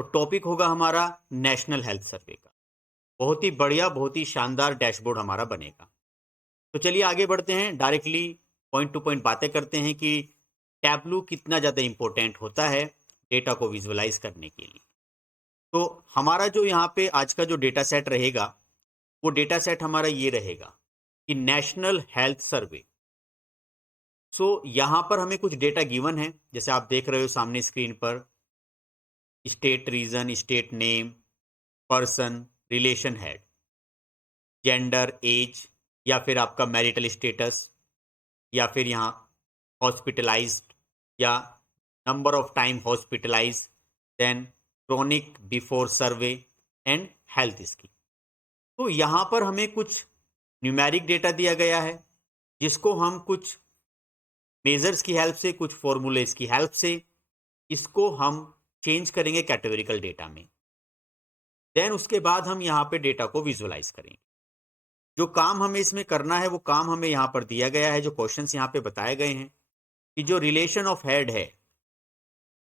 और टॉपिक होगा हमारा नेशनल हेल्थ सर्वे का। बहुत ही बढ़िया, बहुत ही शानदार डैशबोर्ड हमारा बनेगा। तो चलिए आगे बढ़ते हैं, डायरेक्टली पॉइंट टू पॉइंट बातें करते हैं कि टैबलू कितना ज़्यादा इम्पोर्टेंट होता है डेटा को विजुअलाइज करने के लिए। तो हमारा जो यहाँ पे आज का जो डेटा सेट रहेगा, वो डेटा सेट हमारा ये रहेगा कि नेशनल हेल्थ सर्वे। यहाँ पर हमें कुछ डेटा गिवन है, जैसे आप देख रहे हो सामने स्क्रीन पर, state region, state name, person, relation head, gender, age, या फिर आपका मैरिटल स्टेटस, या फिर यहाँ हॉस्पिटलाइज्ड, या number of time hospitalise, then chronic before survey and health scheme. तो यहाँ पर हमें कुछ न्यूमेरिक डेटा दिया गया है, जिसको हम कुछ मेजर्स की हेल्प से, कुछ फॉर्मूलेस की हेल्प से इसको हम चेंज करेंगे कैटेगोरिकल डेटा में। देन उसके बाद हम यहाँ पे डेटा को विजुअलाइज करेंगे। जो काम हमें इसमें करना है वो काम हमें यहाँ पर दिया गया है, जो क्वेश्चंस यहाँ पे बताए गए हैं कि जो रिलेशन ऑफ हेड है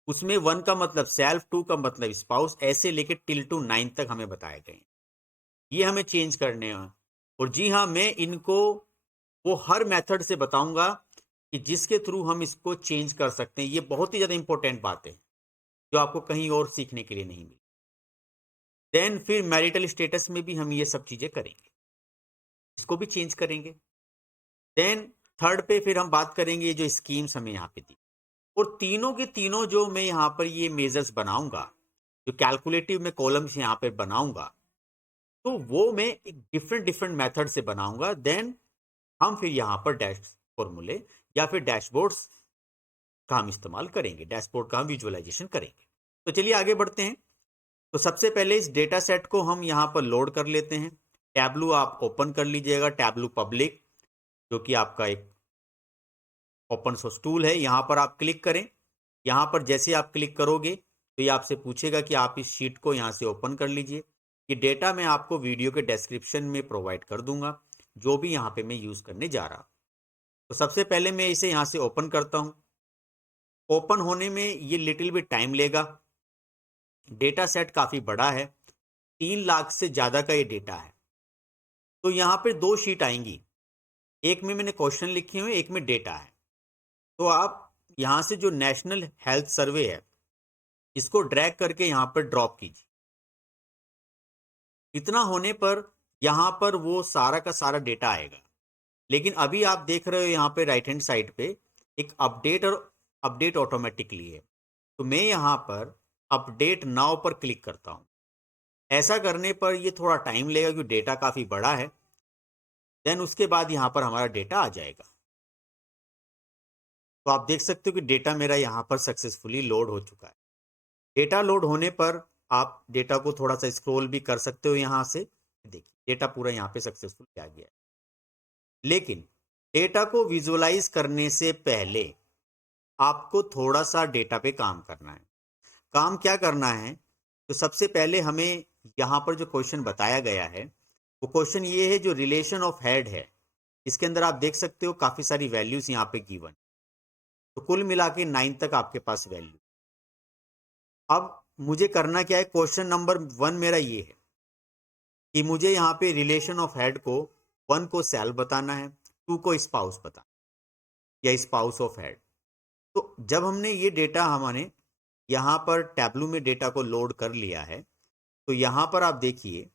उसमें 1 का मतलब सेल्फ, 2 का मतलब स्पाउस, ऐसे लेके टिल टू 9 तक हमें बताए गए हैं। ये हमें चेंज करने हैं। और जी हाँ, मैं इनको वो हर मेथड से बताऊंगा कि जिसके थ्रू हम इसको चेंज कर सकते हैं। ये बहुत ही ज़्यादा इंपॉर्टेंट बात है जो आपको कहीं और सीखने के लिए नहीं मिली। देन फिर मैरिटल स्टेटस में भी हम ये सब चीज़ें करेंगे, इसको भी चेंज करेंगे। देन थर्ड पे फिर हम बात करेंगे जो स्कीम्स हमें यहाँ पे दी, और तीनों के तीनों जो मैं यहाँ पर ये मेजर्स बनाऊंगा, जो कैलकुलेटिव में कॉलम्स यहाँ पे बनाऊंगा, तो वो मैं एक डिफरेंट डिफरेंट मेथड से बनाऊंगा। देन हम फिर यहाँ पर डैश फॉर्मूले या फिर डैशबोर्ड्स का हम इस्तेमाल करेंगे, डैशबोर्ड का हम विजुअलाइजेशन करेंगे। तो चलिए आगे बढ़ते हैं। तो सबसे पहले इस डेटा सेट को हम यहाँ पर लोड कर लेते हैं। टैबलू आप ओपन कर लीजिएगा, टैबलू पब्लिक, जो कि आपका एक ओपन सोर्स टूल है। यहाँ पर आप क्लिक करें। यहाँ पर जैसे आप क्लिक करोगे तो ये आपसे पूछेगा कि आप इस शीट को यहाँ से ओपन कर लीजिए। ये डेटा मैं आपको वीडियो के डिस्क्रिप्शन में प्रोवाइड कर दूंगा, जो भी यहाँ पे मैं यूज़ करने जा रहा हूँ। तो सबसे पहले मैं इसे यहाँ से ओपन करता हूँ। ओपन होने में ये लिटिल बिट टाइम लेगा। डेटा सेट काफ़ी बड़ा है, 3 लाख से ज़्यादा का ये डेटा है। तो यहाँ पे 2 शीट आएंगी, एक में मैंने क्वेश्चन लिखे हुए, एक में डेटा है। तो आप यहाँ से जो नेशनल हेल्थ सर्वे है इसको ड्रैग करके यहाँ पर ड्रॉप कीजिए। इतना होने पर यहाँ पर वो सारा का सारा डेटा आएगा। लेकिन अभी आप देख रहे हो यहाँ पे राइट हैंड साइड पे एक अपडेट और अपडेट ऑटोमेटिकली है। तो मैं यहाँ पर अपडेट नाउ पर क्लिक करता हूँ। ऐसा करने पर ये थोड़ा टाइम लेगा क्योंकि डेटा काफ़ी बड़ा है। देन उसके बाद यहाँ पर हमारा डेटा आ जाएगा। तो आप देख सकते हो कि डेटा मेरा यहाँ पर सक्सेसफुली लोड हो चुका है। डेटा लोड होने पर आप डेटा को थोड़ा सा स्क्रॉल भी कर सकते हो यहाँ से। देखिए डेटा पूरा यहाँ पे सक्सेसफुल आ गया है। लेकिन डेटा को विजुअलाइज करने से पहले आपको थोड़ा सा डेटा पे काम करना है। काम क्या करना है? तो सबसे पहले हमें यहाँ पर जो क्वेश्चन बताया गया है वो क्वेश्चन ये है, जो रिलेशन ऑफ हेड है इसके अंदर आप देख सकते हो काफ़ी सारी वैल्यूज यहाँ पे गिवन। तो कुल मिला के 9 तक आपके पास वैल्यू। अब मुझे करना क्या है? क्वेश्चन नंबर 1 मेरा ये है कि मुझे यहाँ पे रिलेशन ऑफ हेड को 1 को सेल्फ बताना है, 2 को स्पाउस बताना या स्पाउस ऑफ हेड। तो जब हमने ये डेटा हमारे यहाँ पर टैबलू में डेटा को लोड कर लिया है, तो यहाँ पर आप देखिए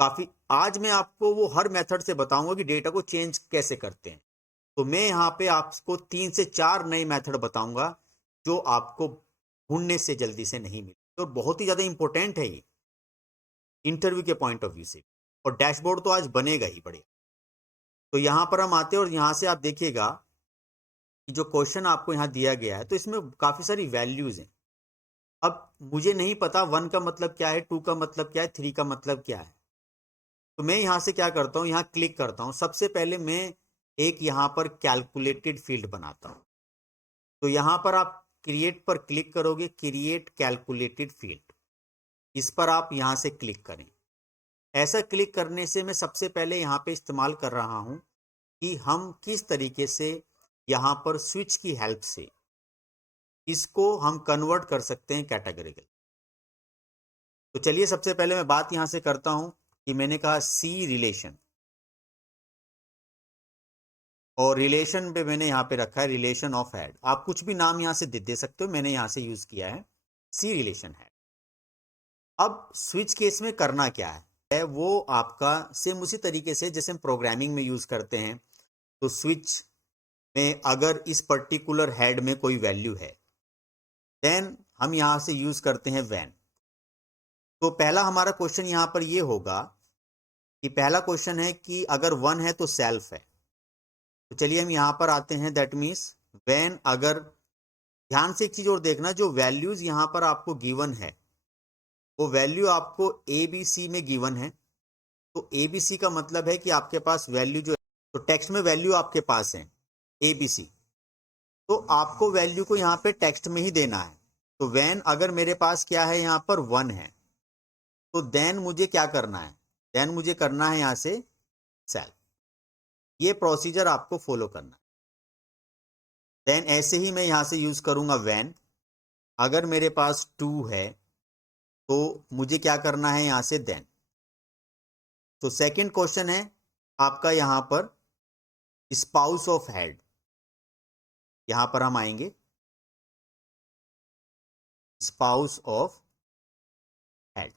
काफ़ी, आज मैं आपको वो हर मेथड से बताऊंगा कि डेटा को चेंज कैसे करते हैं। तो मैं यहाँ पे आपको 3 से 4 नए मेथड बताऊंगा जो आपको ढूंढने से जल्दी से नहीं मिले, और बहुत ही ज़्यादा इंपॉर्टेंट है ये इंटरव्यू के पॉइंट ऑफ व्यू से। और डैशबोर्ड तो आज बनेगा ही बढ़िया। तो यहाँ पर हम आते हैं और यहाँ से आप देखिएगा कि जो क्वेश्चन आपको यहाँ दिया गया है तो इसमें काफ़ी सारी वैल्यूज़ हैं। अब मुझे नहीं पता 1 का मतलब क्या है, 2 का मतलब क्या है, 3 का मतलब क्या है। तो मैं यहाँ से क्या करता हूँ, यहाँ क्लिक करता हूँ। सबसे पहले मैं एक यहाँ पर कैलकुलेटेड फील्ड बनाता हूँ। तो यहाँ पर आप क्रिएट पर क्लिक करोगे, क्रिएट कैलकुलेटेड फील्ड, इस पर आप यहाँ से क्लिक करें। ऐसा क्लिक करने से मैं सबसे पहले यहाँ पे इस्तेमाल कर रहा हूँ कि हम किस तरीके से यहाँ पर स्विच की हेल्प से इसको हम कन्वर्ट कर सकते हैं कैटेगरिकल। तो चलिए सबसे पहले मैं बात यहां से करता हूं कि मैंने कहा सी रिलेशन, और रिलेशन पे मैंने यहाँ पे रखा है रिलेशन ऑफ हेड। आप कुछ भी नाम यहाँ से दे सकते हो, मैंने यहाँ से यूज किया है सी रिलेशन हेड। अब स्विच केस में करना क्या है वो आपका सेम उसी तरीके से जैसे हम प्रोग्रामिंग में यूज करते हैं। तो स्विच में अगर इस पर्टिकुलर हेड में कोई वैल्यू है देन हम यहाँ से यूज करते हैं व्हेन। तो पहला हमारा क्वेश्चन यहाँ पर ये होगा कि पहला क्वेश्चन है कि अगर 1 है तो सेल्फ है। तो चलिए हम यहाँ पर आते हैं, दैट मीन्स व्हेन अगर, ध्यान से एक चीज और देखना, जो वैल्यूज यहाँ पर आपको गिवन है वो वैल्यू आपको ए बी सी में गिवन है। तो ए बी सी का मतलब है कि आपके पास वैल्यू जो है, तो टेक्स्ट में वैल्यू आपके पास है ए बी सी, तो आपको वैल्यू को यहाँ पे टेक्स्ट में ही देना है। तो व्हेन अगर मेरे पास क्या है यहाँ पर 1 है तो देन मुझे क्या करना है, देन मुझे करना है यहाँ से सेल्फ। ये प्रोसीजर आपको फॉलो करना है। देन ऐसे ही मैं यहाँ से यूज करूंगा व्हेन अगर मेरे पास 2 है तो मुझे क्या करना है यहाँ से देन। तो सेकंड क्वेश्चन है आपका यहाँ पर स्पाउस ऑफ हेड, यहां पर हम आएंगे स्पाउस ऑफ हेड।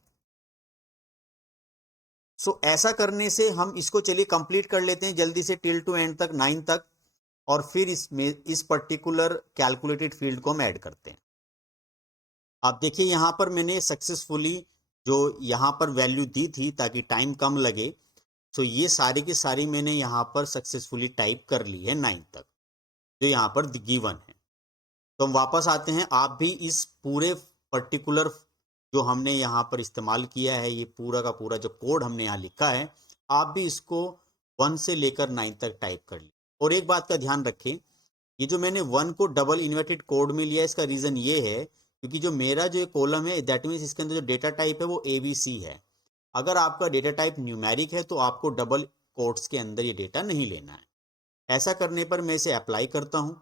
सो ऐसा करने से हम इसको चलिए कंप्लीट कर लेते हैं जल्दी से टिल टू एंड तक 9 तक, और फिर इसमें इस पर्टिकुलर कैलकुलेटेड फील्ड को हम ऐड करते हैं। आप देखिए यहां पर मैंने सक्सेसफुली जो यहां पर वैल्यू दी थी ताकि टाइम कम लगे, सो ये सारी की सारी मैंने यहां पर सक्सेसफुली टाइप कर ली है 9 तक जो यहां पर गिवन है। तो हम वापस आते हैं, आप भी इस पूरे पर्टिकुलर जो हमने यहाँ पर इस्तेमाल किया है, ये पूरा का पूरा जो कोड हमने यहाँ लिखा है, आप भी इसको 1 से लेकर 9 तक टाइप कर ली। और एक बात का ध्यान रखें, ये जो मैंने 1 को डबल इन्वर्टेड कोड में लिया, इसका रीजन ये है क्योंकि जो मेरा जो कॉलम है दैट मीन्स इसके अंदर जो डेटा टाइप है वो ABC है। अगर आपका डेटा टाइप न्यूमेरिक है तो आपको डबल कोट्स के अंदर ये डेटा नहीं लेना है। ऐसा करने पर मैं इसे अप्लाई करता हूँ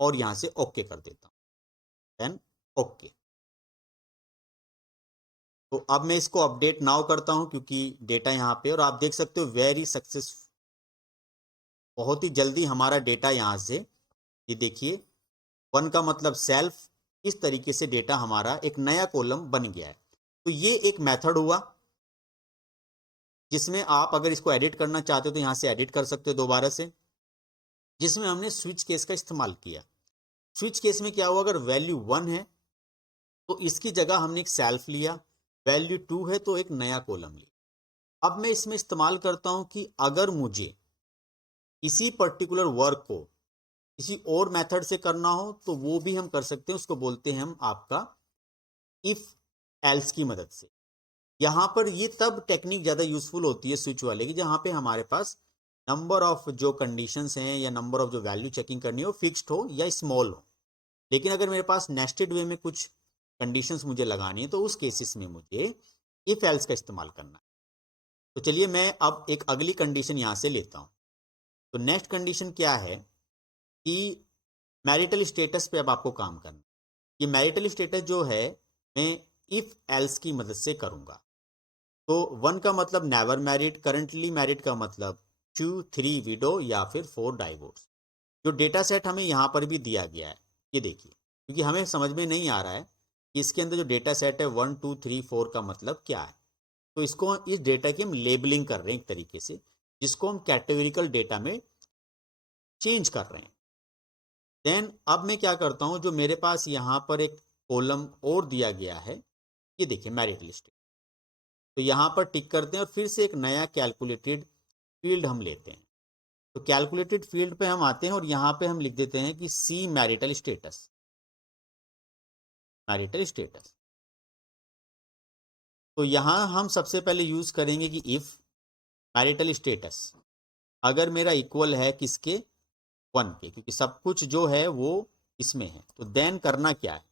और यहाँ से ओके कर देता हूँ, देन ओके। तो अब मैं इसको अपडेट नाउ करता हूं क्योंकि डेटा यहाँ पे, और आप देख सकते हो वेरी सक्सेस, बहुत ही जल्दी हमारा डेटा यहाँ से, ये देखिए 1 का मतलब सेल्फ, इस तरीके से डेटा हमारा एक नया कॉलम बन गया है। तो ये एक मेथड हुआ जिसमें आप अगर इसको एडिट करना चाहते हो तो यहाँ से एडिट कर सकते हो दोबारा से, जिसमें हमने स्विच केस का इस्तेमाल किया। स्विच केस में क्या हुआ, अगर वैल्यू 1 है तो इसकी जगह हमने एक सेल्फ लिया, वैल्यू 2 है तो एक नया कॉलम लिया। अब मैं इसमें इस्तेमाल करता हूं कि अगर मुझे इसी पर्टिकुलर वर्क को किसी और मेथड से करना हो तो वो भी हम कर सकते हैं, उसको बोलते हैं हम आपका इफ एल्स की मदद से। यहाँ पर ये तब टेक्निक ज़्यादा यूजफुल होती है स्विच वाले की, जहाँ पे हमारे पास नंबर ऑफ जो कंडीशंस हैं या नंबर ऑफ जो वैल्यू चेकिंग करनी हो फिक्स्ड हो या स्मॉल हो। लेकिन अगर मेरे पास नेस्टेड वे में कुछ कंडीशंस मुझे लगानी है तो उस केसेस में मुझे इफ एल्स का इस्तेमाल करना है। तो चलिए मैं अब एक अगली कंडीशन यहाँ से लेता हूँ। तो नेक्स्ट कंडीशन क्या है कि मैरिटल स्टेटस पे अब आपको काम करना। ये मैरिटल स्टेटस जो है मैं इफ एल्स की मदद से करूंगा। तो 1 का मतलब नेवर मैरिड, करंटली मैरिड का मतलब 2 3 विडो या फिर 4 डाइवोर्स। जो डेटा सेट हमें यहाँ पर भी दिया गया है ये देखिए, क्योंकि हमें समझ में नहीं आ रहा है कि इसके अंदर जो डेटा सेट है 1 2 3 4 का मतलब क्या है। तो इसको, इस डेटा की हम लेबलिंग कर रहे हैं एक तरीके से, जिसको हम कैटेगोरिकल डेटा में चेंज कर रहे हैं। देन अब मैं क्या करता हूं, जो मेरे पास यहाँ पर एक कॉलम और दिया गया है, ये देखिए मैरिट लिस्ट, तो यहाँ पर टिक करते हैं और फिर से एक नया कैलकुलेटेड फील्ड हम लेते हैं। तो कैलकुलेटेड फील्ड पे हम आते हैं और यहाँ पे हम लिख देते हैं कि सी मैरिटल स्टेटस, मैरिटल स्टेटस। तो यहाँ हम सबसे पहले यूज करेंगे कि इफ मैरिटल स्टेटस अगर मेरा इक्वल है किसके, 1 के, क्योंकि सब कुछ जो है वो इसमें है। तो देन करना क्या है,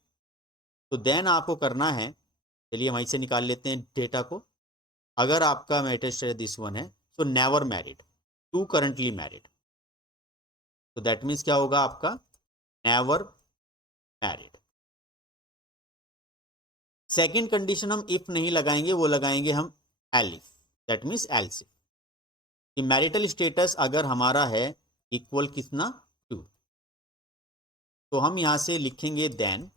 तो देन आपको करना है, चलिए वहीं से निकाल लेते हैं डेटा को। अगर आपका मैरिटल स्टेटस दिस 1 है तो नेवर मैरिड, 2 करंटली मैरिड, तो दैट मीन्स क्या होगा आपका नेवर मैरिड। सेकंड कंडीशन हम इफ नहीं लगाएंगे, वो लगाएंगे हम एलिफ, दैट मीन्स एल्स, कि मैरिटल स्टेटस अगर हमारा है इक्वल कितना 2, तो हम यहां से लिखेंगे देन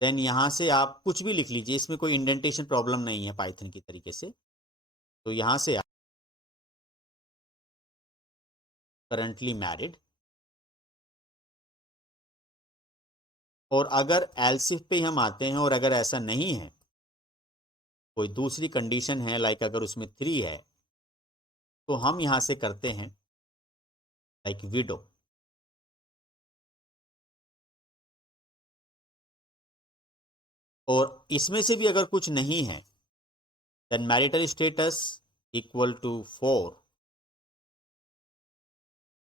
यहां से आप कुछ भी लिख लीजिए, इसमें कोई इंडेंटेशन प्रॉब्लम नहीं है पाइथन की तरीके से। तो यहां से आप करंटली मैरिड, और अगर एल्सिफ पे हम आते हैं और अगर ऐसा नहीं है, कोई दूसरी कंडीशन है लाइक अगर उसमें 3 है, तो हम यहां से करते हैं लाइक विडो, और इसमें से भी अगर कुछ नहीं है then marital status equal to 4,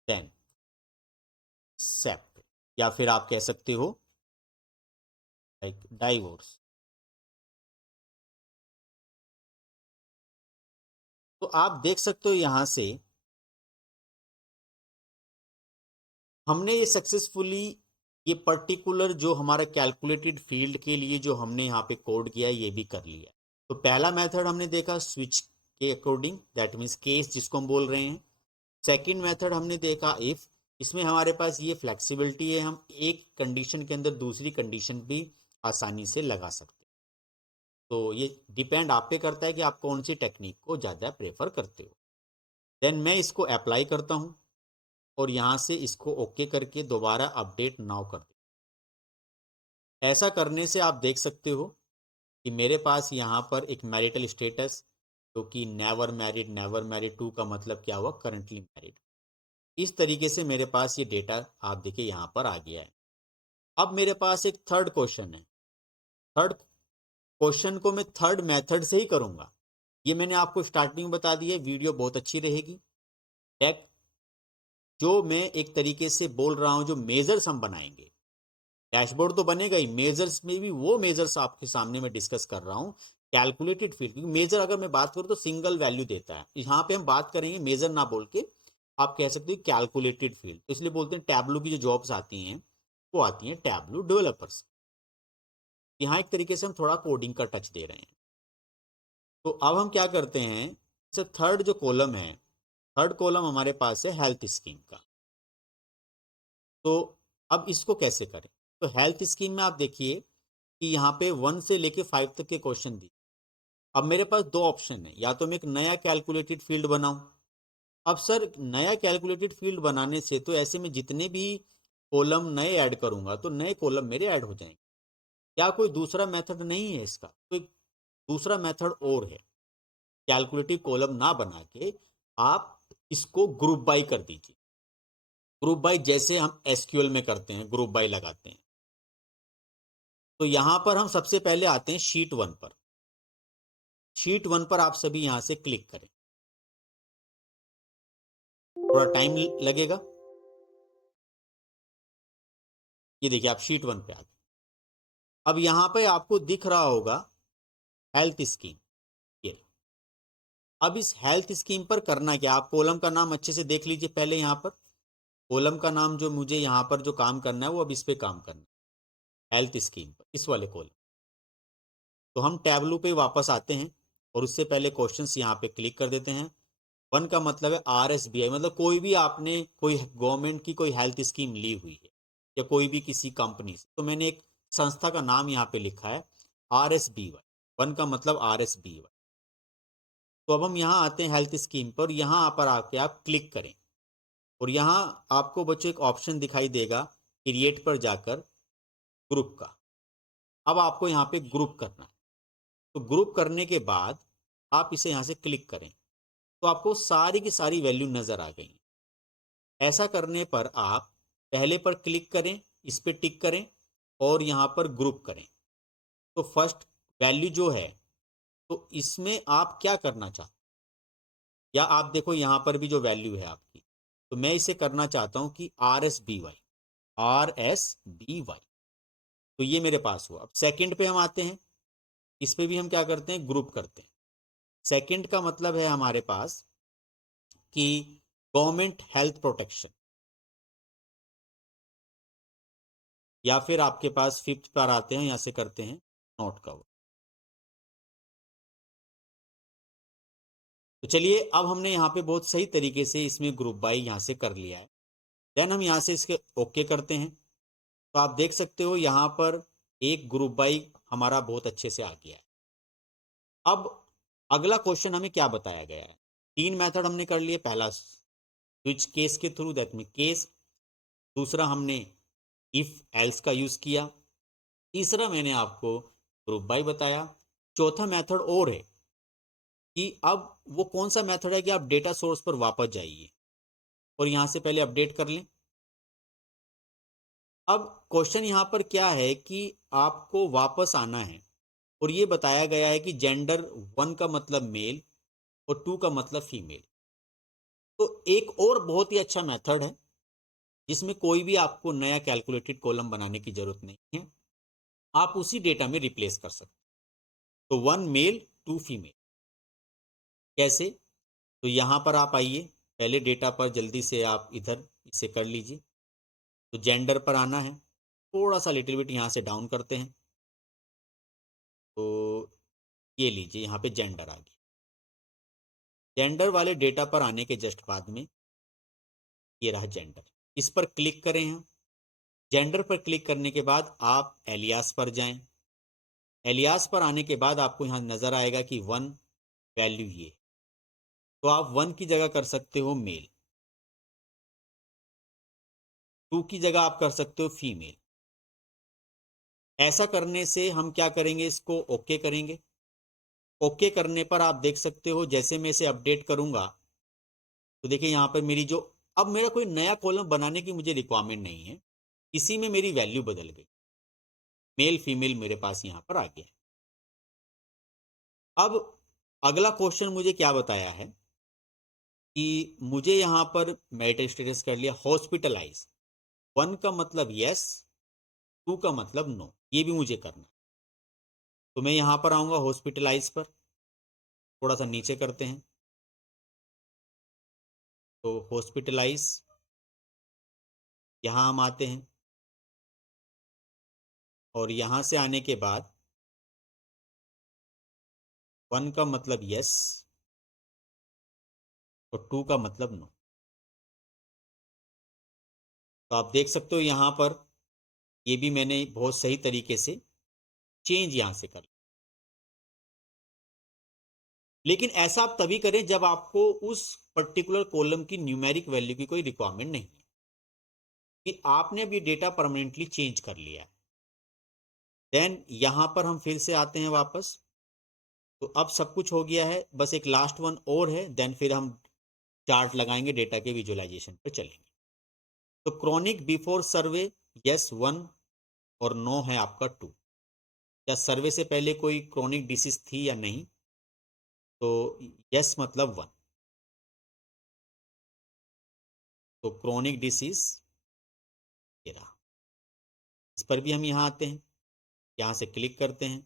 then सेप, या फिर आप कह सकते हो लाइक डाइवोर्स। तो आप देख सकते हो यहां से हमने ये सक्सेसफुली ये पर्टिकुलर जो हमारा कैलकुलेटेड फील्ड के लिए जो हमने यहाँ पे कोड किया है ये भी कर लिया। तो पहला मेथड हमने देखा स्विच के अकॉर्डिंग, दैट मीन्स केस जिसको हम बोल रहे हैं। सेकंड मेथड हमने देखा इफ, इसमें हमारे पास ये फ्लेक्सिबिलिटी है, हम एक कंडीशन के अंदर दूसरी कंडीशन भी आसानी से लगा सकते हैं। तो ये डिपेंड आप पे करता है कि आप कौन सी टेक्निक को ज़्यादा प्रेफर करते हो। देन मैं इसको अप्लाई करता हूँ और यहाँ से इसको ओके करके दोबारा अपडेट नाउ कर दे। ऐसा करने से आप देख सकते हो कि मेरे पास यहाँ पर एक मैरिटल स्टेटस जो कि नेवर मैरिड 2 का मतलब क्या हुआ, करंटली मैरिड। इस तरीके से मेरे पास ये डेटा आप देखिए यहाँ पर आ गया है। अब मेरे पास एक थर्ड क्वेश्चन है, थर्ड क्वेश्चन को मैं थर्ड मेथड से ही करूँगा। ये मैंने आपको स्टार्टिंग में बता दिया, वीडियो बहुत अच्छी रहेगी। टेक जो मैं एक तरीके से बोल रहा हूँ, जो मेजर्स हम बनाएंगे, डैशबोर्ड तो बनेगा ही, मेजर्स में भी वो मेजर्स आपके सामने मैं डिस्कस कर रहा हूँ। कैलकुलेटेड फील्ड, क्योंकि मेजर अगर मैं बात करूँ तो सिंगल वैल्यू देता है, यहाँ पे हम बात करेंगे मेजर ना बोल के आप कह सकते हो कैलकुलेटेड फील्ड। तो इसलिए बोलते हैं टैबलू की जो जॉब्स आती हैं वो आती हैं टैबलू डेवलपर्स। यहाँ एक तरीके से हम थोड़ा कोडिंग का टच दे रहे हैं। तो अब हम क्या करते हैं, जैसे थर्ड जो कॉलम है, थर्ड कॉलम हमारे पास है हेल्थ स्कीम का। तो अब इसको कैसे करें, तो हेल्थ स्कीम में आप देखिए कि यहाँ पे 1 से लेके 5 तक के क्वेश्चन दिए। अब मेरे पास दो ऑप्शन है, या तो मैं एक नया कैलकुलेटेड फील्ड बनाऊं। अब सर नया कैलकुलेटेड फील्ड बनाने से तो ऐसे में जितने भी कॉलम नए ऐड करूंगा तो नए कॉलम मेरे ऐड हो जाएंगे। क्या कोई दूसरा मेथड नहीं है इसका, तो एक दूसरा मेथड और है, कैलकुलेटिव कॉलम ना बना के आप इसको ग्रुप बाय कर दीजिए। ग्रुप बाय जैसे हम एसक्यूएल में करते हैं, ग्रुप बाय लगाते हैं। तो यहां पर हम सबसे पहले आते हैं शीट 1 पर। शीट 1 पर आप सभी यहां से क्लिक करें, थोड़ा टाइम लगेगा। ये देखिए आप शीट 1 पे आ गए। अब यहां पे आपको दिख रहा होगा हेल्थ स्कीम, ये। अब इस हेल्थ स्कीम पर करना क्या, आप कॉलम का नाम अच्छे से देख लीजिए पहले। यहां पर कॉलम का नाम जो मुझे यहां पर जो काम करना है वो अब इस पे काम करना है, हेल्थ स्कीम पर, इस वाले कॉलम। तो हम टैबलू पे वापस आते हैं और उससे पहले क्वेश्चंस यहाँ पे क्लिक कर देते हैं। 1 का मतलब है RSBI, मतलब कोई भी आपने कोई गवर्नमेंट की कोई हेल्थ स्कीम ली हुई है या कोई भी किसी कंपनी से, तो मैंने एक संस्था का नाम यहाँ पे लिखा है RSBY। 1 का मतलब RSBY। तो अब हम यहाँ आते हैं हेल्थ स्कीम पर, यहाँ पर आके आप क्लिक करें और यहाँ आपको बच्चों एक ऑप्शन दिखाई देगा क्रिएट पर जाकर ग्रुप का। अब आपको यहाँ पे ग्रुप करना है। तो ग्रुप करने के बाद आप इसे यहाँ से क्लिक करें तो आपको सारी की सारी वैल्यू नजर आ गई। ऐसा करने पर आप पहले पर क्लिक करें, इस पर टिक करें और यहाँ पर ग्रुप करें। तो फर्स्ट वैल्यू जो है, तो इसमें आप क्या करना चाहते, या आप देखो यहाँ पर भी जो वैल्यू है आपकी, तो मैं इसे करना चाहता हूँ कि RSBY, RSBY। तो ये मेरे पास हुआ। अब सेकंड पे हम आते हैं, इस पे भी हम क्या करते हैं, ग्रुप करते हैं। सेकंड का मतलब है हमारे पास कि गवर्नमेंट हेल्थ प्रोटेक्शन, या फिर आपके पास 5th पर आते हैं, यहाँ से करते हैं नॉट का वर्क। तो चलिए अब हमने यहाँ पे बहुत सही तरीके से इसमें ग्रुप बाई यहाँ से कर लिया है। देन हम यहाँ से इसके ओके करते हैं। तो आप देख सकते हो यहाँ पर एक ग्रुप बाई हमारा बहुत अच्छे से आ गया है। अब अगला क्वेश्चन हमें क्या बताया गया है? 3 मेथड हमने कर लिए। पहला स्विच केस के थ्रू, दैट मीन केस। दूसरा हमने इफ एल्स का यूज किया। तीसरा मैंने आपको ग्रुप बाई बताया। चौथा मेथड और है कि अब वो कौन सा मेथड है कि आप डेटा सोर्स पर वापस जाइए और यहां से पहले अपडेट कर लें। अब क्वेश्चन यहां पर क्या है कि आपको वापस आना है और ये बताया गया है कि जेंडर 1 का मतलब मेल और 2 का मतलब फीमेल। तो एक और बहुत ही अच्छा मेथड है जिसमें कोई भी आपको नया कैलकुलेटेड कॉलम बनाने की जरूरत नहीं है, आप उसी डेटा में रिप्लेस कर सकते। तो 1 मेल 2 फीमेल कैसे? तो यहां पर आप आइए, पहले डेटा पर जल्दी से आप इधर इसे कर लीजिए। तो जेंडर पर आना है, थोड़ा सा लिटिल बिट यहाँ से डाउन करते हैं। तो ये लीजिए, यहाँ पे जेंडर आ गया। जेंडर वाले डेटा पर आने के जस्ट बाद में ये रहा जेंडर। इस पर क्लिक करें हम। जेंडर पर क्लिक करने के बाद आप एलियास पर जाएं। एलियास पर आने के बाद आपको यहाँ नजर आएगा कि 1 वैल्यू ये, तो आप 1 की जगह कर सकते हो मेल, 2 की जगह आप कर सकते हो फीमेल। ऐसा करने से हम क्या करेंगे, इसको ओके करेंगे। ओके करने पर आप देख सकते हो जैसे मैं इसे अपडेट करूंगा तो देखिए यहाँ पर मेरी जो, अब मेरा कोई नया कॉलम बनाने की मुझे रिक्वायरमेंट नहीं है, इसी में मेरी वैल्यू बदल गई, मेल फीमेल मेरे पास यहाँ पर आ गया। अब अगला क्वेश्चन मुझे क्या बताया है कि मुझे यहाँ पर मैरिटल स्टेटस कर लिया हॉस्पिटलाइज। 1 का मतलब यस, 2 का मतलब नो, ये भी मुझे करना है। तो मैं यहाँ पर आऊँगा हॉस्पिटलाइज पर, थोड़ा सा नीचे करते हैं। तो हॉस्पिटलाइज, यहाँ हम आते हैं और यहाँ से आने के बाद 1 का मतलब यस और 2 का मतलब नो। तो आप देख सकते हो यहाँ पर ये भी मैंने बहुत सही तरीके से चेंज यहाँ से कर। लेकिन ऐसा आप तभी करें जब आपको उस पर्टिकुलर कॉलम की न्यूमेरिक वैल्यू की कोई रिक्वायरमेंट नहीं है, कि आपने अभी डेटा परमानेंटली चेंज कर लिया है। देन यहां पर हम फिर से आते हैं वापस। तो अब सब कुछ हो गया है, बस एक लास्ट वन और है, देन फिर हम चार्ट लगाएंगे, डेटा के विजुअलाइजेशन पर चलेंगे। तो क्रॉनिक बिफोर सर्वे यस 1 और नो है आपका 2। क्या सर्वे से पहले कोई क्रॉनिक डिसीज थी या नहीं? तो यस मतलब 1। तो क्रॉनिक डिसीज ये रहा। इस पर भी हम यहाँ आते हैं, यहाँ से क्लिक करते हैं।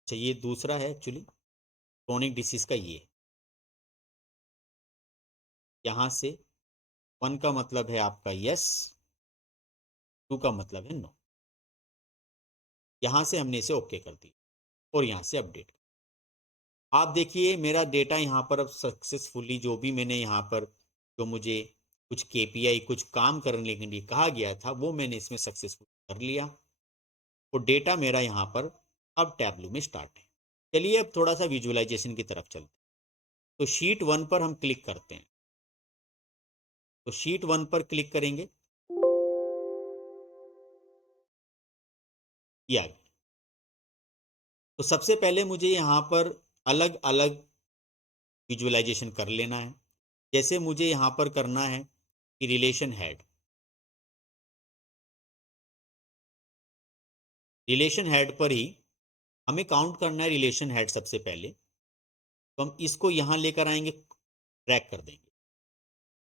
अच्छा ये दूसरा है एक्चुअली, क्रॉनिक डिसीज का ये, यहाँ से 1 का मतलब है आपका यस, 2 का मतलब है नो। यहाँ से हमने इसे ओके कर दिया और यहाँ से अपडेट। आप देखिए मेरा डेटा यहाँ पर अब सक्सेसफुली, जो भी मैंने यहाँ पर जो मुझे कुछ केपीआई कुछ काम करने के लिए कहा गया था वो मैंने इसमें सक्सेसफुल कर लिया। तो डेटा मेरा यहाँ पर अब टैबलू में स्टार्ट है। चलिए अब थोड़ा सा विजुअलाइजेशन की तरफ चलते हैं। तो शीट 1 पर हम क्लिक करते हैं। तो शीट 1 पर क्लिक करेंगे, ये आ गया। तो सबसे पहले मुझे यहाँ पर अलग अलग विजुअलाइजेशन कर लेना है। जैसे मुझे यहाँ पर करना है कि रिलेशन हेड, रिलेशन हेड पर ही हमें काउंट करना है रिलेशन हेड सबसे पहले। तो हम इसको यहाँ लेकर आएंगे, ट्रैक कर देंगे।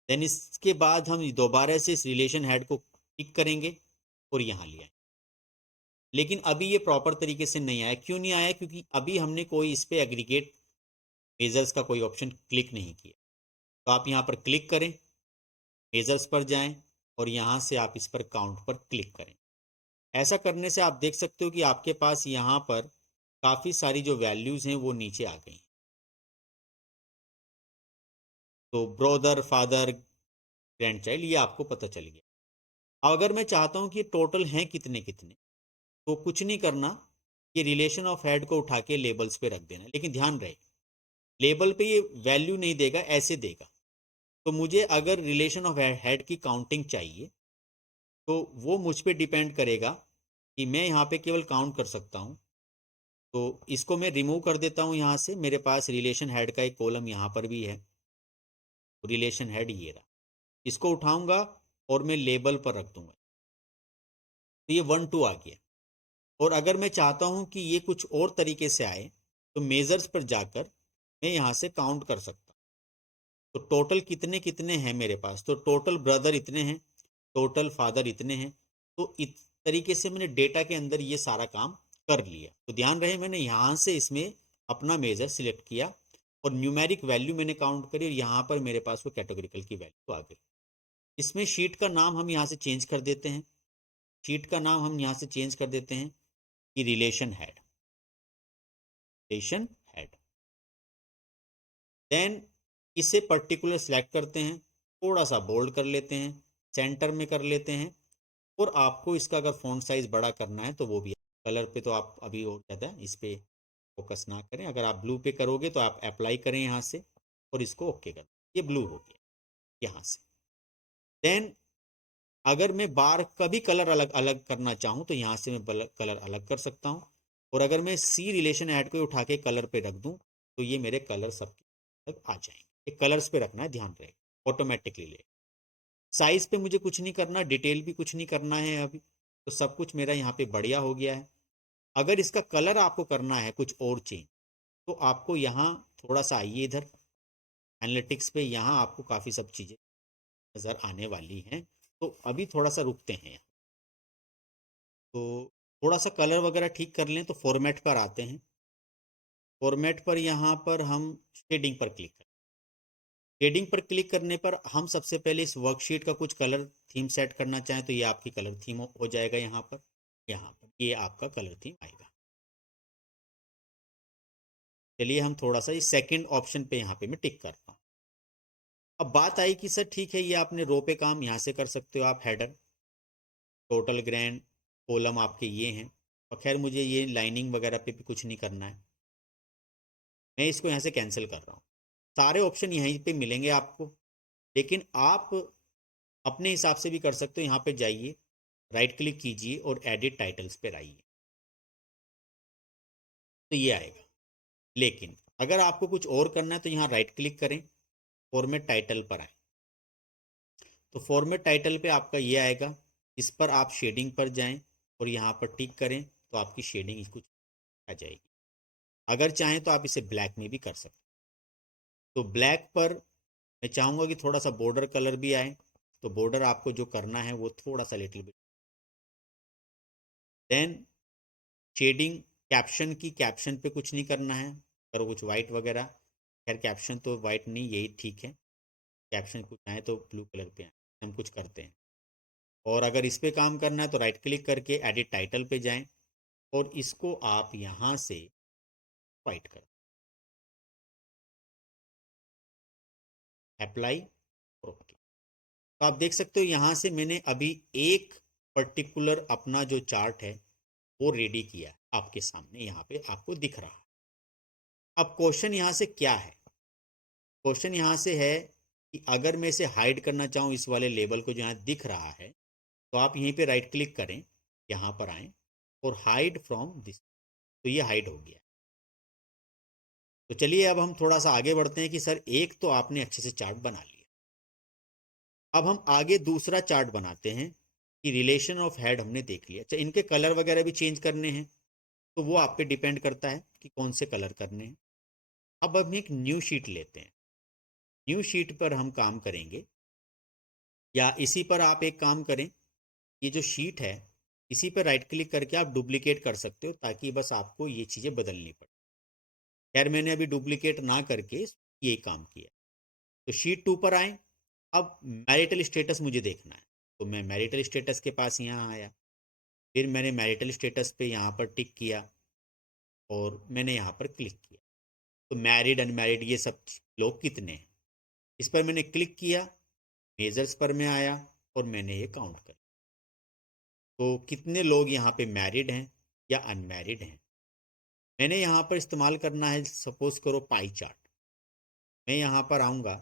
देन इसके बाद हम दोबारा से इस रिलेशन हेड को टिक करेंगे और यहाँ ले आएंगे। लेकिन अभी ये प्रॉपर तरीके से नहीं आया। क्यों नहीं आया? क्योंकि अभी हमने कोई इस पर एग्रीगेट मेजर्स का कोई ऑप्शन क्लिक नहीं किया। तो आप यहाँ पर क्लिक करें, मेजर्स पर जाएं, और यहाँ से आप इस पर काउंट पर क्लिक करें। ऐसा करने से आप देख सकते हो कि आपके पास यहाँ पर काफ़ी सारी जो वैल्यूज़ हैं वो नीचे आ गई। तो ब्रदर, फादर, ग्रैंडचाइल्ड, ये आपको पता चल गया। अब अगर मैं चाहता हूँ कि टोटल हैं कितने कितने, तो कुछ नहीं करना, ये रिलेशन ऑफ हेड को उठा के लेबल्स पे रख देना। लेकिन ध्यान रहे, लेबल पे ये वैल्यू नहीं देगा, ऐसे देगा। तो मुझे अगर रिलेशन ऑफ हेड की काउंटिंग चाहिए तो वो मुझ पे डिपेंड करेगा कि मैं यहाँ पे केवल काउंट कर सकता हूँ। तो इसको मैं रिमूव कर देता हूँ यहाँ से। मेरे पास रिलेशन हेड का एक कॉलम यहाँ पर भी है, रिलेशन हेड ये रहा। इसको उठाऊंगा और मैं लेबल पर रख दूंगा, तो ये 1 2 आ गया। और अगर मैं चाहता हूँ कि ये कुछ और तरीके से आए, तो मेजर्स पर जाकर मैं यहाँ से काउंट कर सकता हूँ। तो टोटल कितने कितने हैं मेरे पास, तो टोटल ब्रदर इतने हैं, टोटल फादर इतने हैं। तो इस तरीके से मैंने डेटा के अंदर ये सारा काम कर लिया। तो ध्यान रहे, मैंने यहाँ से इसमें अपना मेजर सिलेक्ट किया और न्यूमेरिक वैल्यू मैंने काउंट करी और यहाँ पर मेरे पास वो कैटेगोरिकल की वैल्यू आ गई। इसमें शीट का नाम हम यहाँ से चेंज कर देते हैं। शीट का नाम हम यहाँ से चेंज कर देते हैं कि relation head, relation head. Then इसे पर्टिकुलर सेलेक्ट करते हैं, थोड़ा सा बोल्ड कर लेते हैं, सेंटर में कर लेते हैं। और आपको इसका अगर फ़ॉन्ट साइज़ बड़ा करना है तो वो भी, कलर पे तो आप अभी और ज़्यादा इस पे फोकस ना करें। अगर आप ब्लू पे करोगे तो आप अप्लाई करें यहाँ से और इसको ओके कर, ये ब्लू हो गया यहाँ से। देन अगर मैं बार का भी कलर अलग अलग करना चाहूँ तो यहाँ से मैं कलर अलग कर सकता हूँ। और अगर मैं सी रिलेशन ऐड को उठा के कलर पे रख दूँ तो ये मेरे कलर सब तक आ जाएंगे। ये कलर्स पे रखना है, ध्यान रहे, ऑटोमेटिकली ले। साइज पे मुझे कुछ नहीं करना, डिटेल भी कुछ नहीं करना है अभी, तो सब कुछ मेरा यहाँ पे बढ़िया हो गया है। अगर इसका कलर आपको करना है कुछ और चेंज, तो आपको यहाँ थोड़ा सा आइए इधर एनालिटिक्स पे, यहाँ आपको काफ़ी सब चीज़ें नज़र आने वाली हैं। तो अभी थोड़ा सा रुकते हैं, तो थोड़ा सा कलर वगैरह ठीक कर लें। तो फॉर्मेट पर आते हैं, फॉर्मेट पर यहाँ पर हम शेडिंग पर क्लिक करें। शेडिंग पर क्लिक करने पर हम सबसे पहले इस वर्कशीट का कुछ कलर थीम सेट करना चाहें तो ये आपकी कलर थीम हो जाएगा। यहाँ पर ये आपका कलर थीम आएगा। चलिए हम थोड़ा सा इस सेकंड ऑप्शन पे यहाँ पे मैं टिक करता हूँ। अब बात आई कि सर ठीक है, ये आपने रो पे काम यहाँ से कर सकते हो आप, हेडर, टोटल, ग्रैंड, कॉलम आपके ये हैं। और खैर मुझे ये लाइनिंग वगैरह पे भी कुछ नहीं करना है, मैं इसको यहाँ से कैंसिल कर रहा हूँ। सारे ऑप्शन यहीं पे मिलेंगे आपको, लेकिन आप अपने हिसाब से भी कर सकते हो। यहाँ पे जाइए, राइट क्लिक कीजिए और एडिट टाइटल्स पे आइए, तो ये आएगा। लेकिन अगर आपको कुछ और करना है तो यहाँ राइट क्लिक करें, फॉर्मेट टाइटल पर आए। तो फॉर्मेट टाइटल पे आपका ये आएगा, इस पर आप शेडिंग पर जाएं और यहाँ पर टिक करें तो आपकी शेडिंग कुछ आ जाएगी। अगर चाहें तो आप इसे ब्लैक में भी कर सकते हैं। तो ब्लैक पर मैं चाहूँगा कि थोड़ा सा बॉर्डर कलर भी आए, तो बॉर्डर आपको जो करना है वो थोड़ा सा little bit. Then shading, caption की, कैप्शन पे कुछ नहीं करना है, करो कुछ वाइट वगैरह। खैर कैप्शन तो वाइट नहीं, यही ठीक है। कैप्शन कुछ आए तो ब्लू कलर पे आए, हम कुछ करते हैं। और अगर इस पे काम करना है तो राइट क्लिक करके एडिट टाइटल पे जाएं और इसको आप यहाँ से वाइट कर, अप्लाई, ओके। तो आप देख सकते हो यहाँ से मैंने अभी एक पर्टिकुलर अपना जो चार्ट है वो रेडी किया है, आपके सामने यहाँ पे आपको दिख रहा है। अब क्वेश्चन यहाँ से क्या है, क्वेश्चन यहाँ से है कि अगर मैं इसे हाइड करना चाहूँ, इस वाले लेबल को जो यहाँ दिख रहा है, तो आप यहीं पे राइट क्लिक करें, यहाँ पर आएँ और हाइड फ्रॉम दिस, तो ये हाइड हो गया। तो चलिए अब हम थोड़ा सा आगे बढ़ते हैं कि सर एक तो आपने अच्छे से चार्ट बना लिया, अब हम आगे दूसरा चार्ट बनाते हैं कि रिलेशन ऑफ हेड हमने देख लिया। अच्छा, इनके कलर वगैरह भी चेंज करने हैं तो वो आप पे डिपेंड करता है कि कौन से कलर करने हैं। अब हम एक न्यू शीट लेते हैं, न्यू शीट पर हम काम करेंगे, या इसी पर आप एक काम करें, ये जो शीट है इसी पर राइट क्लिक करके आप डुप्लीकेट कर सकते हो ताकि बस आपको ये चीज़ें बदलनी पड़े। खैर मैंने अभी डुप्लीकेट ना करके यही काम किया। तो शीट 2 पर आए, अब मैरिटल स्टेटस मुझे देखना है, तो मैं मैरिटल स्टेटस के पास यहाँ आया, फिर मैंने मैरिटल स्टेटस पे यहाँ पर टिक किया और मैंने यहाँ पर क्लिक किया। तो मैरिड अनमैरिड ये सब लोग कितने हैं, इस पर मैंने क्लिक किया, मेजर्स पर मैं आया और मैंने ये काउंट कर। तो कितने लोग यहाँ पे मैरिड हैं या अनमैरिड हैं। मैंने यहाँ पर इस्तेमाल करना है, सपोज करो पाई चार्ट। मैं यहाँ पर आऊँगा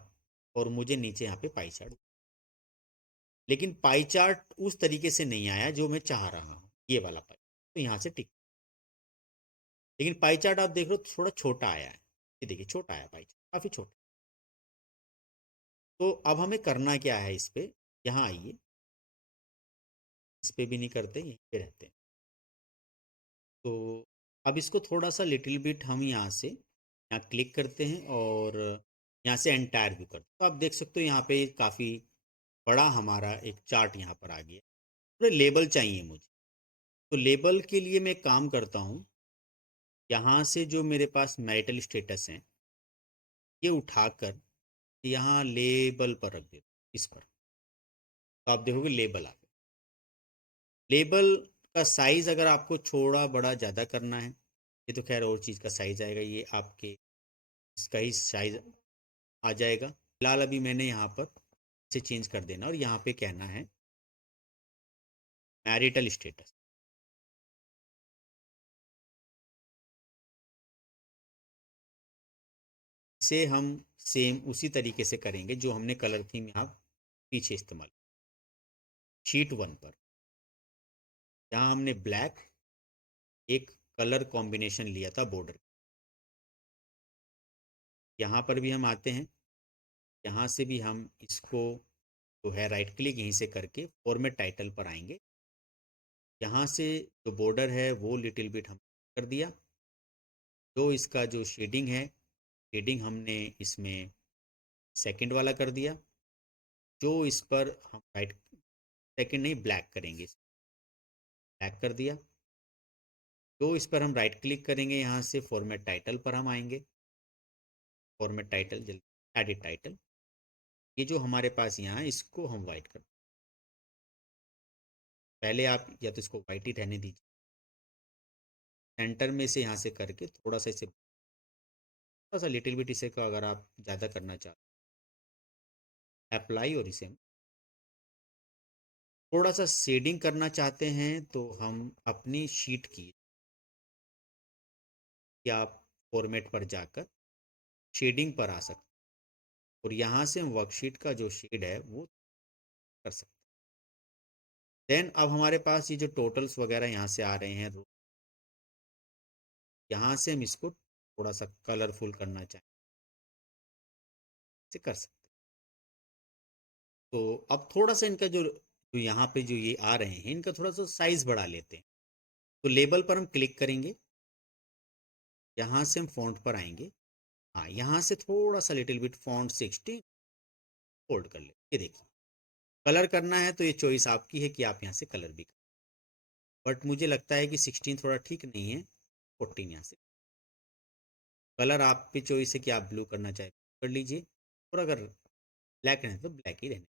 और मुझे नीचे यहाँ पे पाई चार्ट, लेकिन पाई चार्ट उस तरीके से नहीं आया जो मैं चाह रहा हूँ, ये वाला पाई, तो यहाँ से टिक। लेकिन पाई चार्ट आप देख लो थोड़ा छोटा आया है, ये देखिए छोटा आया पाई चार्ट, काफ़ी छोटा। तो अब हमें करना क्या है, इस पे यहाँ आइए, इस पे भी नहीं करते, यहीं पे रहते हैं। तो अब इसको थोड़ा सा लिटिल बिट हम यहाँ से यहाँ क्लिक करते हैं और यहाँ से एंटायर व्यू करते हैं। तो आप देख सकते हो यहाँ पे काफ़ी बड़ा हमारा एक चार्ट यहाँ पर आ गया। तो लेबल चाहिए मुझे, तो लेबल के लिए मैं काम करता हूँ, यहाँ से जो मेरे पास मैरिटल स्टेटस हैं ये उठाकर यहाँ लेबल पर रख देता हूँ, इस पर। तो आप देखोगे लेबल आ गया। लेबल का साइज़ अगर आपको छोटा बड़ा ज़्यादा करना है, ये तो खैर और चीज़ का साइज़ आएगा, ये आपके इसका ही साइज़ आ जाएगा। फिलहाल अभी मैंने यहाँ पर इसे चेंज कर देना और यहाँ पे कहना है मैरिटल स्टेटस। इसे हम सेम उसी तरीके से करेंगे जो हमने कलर थीम यहाँ पीछे इस्तेमाल, शीट 1 पर यहाँ हमने ब्लैक एक कलर कॉम्बिनेशन लिया था बॉर्डर। यहाँ पर भी हम आते हैं, यहाँ से भी हम इसको जो है राइट क्लिक यहीं से करके फॉर्मेट टाइटल पर आएंगे। यहाँ से जो बॉर्डर है वो लिटिल बिट हम कर दिया। जो इसका जो शेडिंग है, शेडिंग हमने इसमें सेकंड वाला कर दिया। जो इस पर हम राइट, सेकंड नहीं ब्लैक करेंगे, ब्लैक कर दिया। जो इस पर हम राइट क्लिक करेंगे, यहाँ से फॉर्मेट टाइटल पर हम आएंगे, फॉर्मेट टाइटल जल्दी एडिट टाइटल, ये जो हमारे पास यहाँ है इसको हम वाइट कर, पहले आप या तो इसको वाइट ही रहने दीजिए। सेंटर में से यहाँ से करके थोड़ा सा इसे, थोड़ा सा लिटिल बिट इसे का अगर आप ज़्यादा करना चाहते अप्लाई, और इसे हम थोड़ा सा शेडिंग करना चाहते हैं तो हम अपनी शीट की या आप फॉर्मेट पर जाकर शेडिंग पर आ सकते हैं और यहाँ से हम वर्कशीट का जो शेड है वो कर सकते हैं। देन अब हमारे पास ये जो टोटल्स वगैरह यहाँ से आ रहे हैं, यहाँ से हम इसको थोड़ा सा कलरफुल करना चाहें से कर सकते हैं। तो अब थोड़ा सा इनका जो यहाँ पे जो ये आ रहे हैं इनका थोड़ा सा साइज बढ़ा लेते हैं। तो लेबल पर हम क्लिक करेंगे, यहाँ से हम फॉन्ट पर आएंगे, हाँ यहाँ से थोड़ा सा लिटिल बिट फॉन्ट 16 होल्ड कर ले। ये देखिए कलर करना है तो ये चॉइस आपकी है कि आप यहाँ से कलर भी करें, बट मुझे लगता है कि 16 थोड़ा ठीक नहीं है, 14 यहाँ से। कलर आप पे चॉइस है कि आप ब्लू करना चाहे कर लीजिए, और अगर ब्लैक रहना तो ब्लैक ही रहने।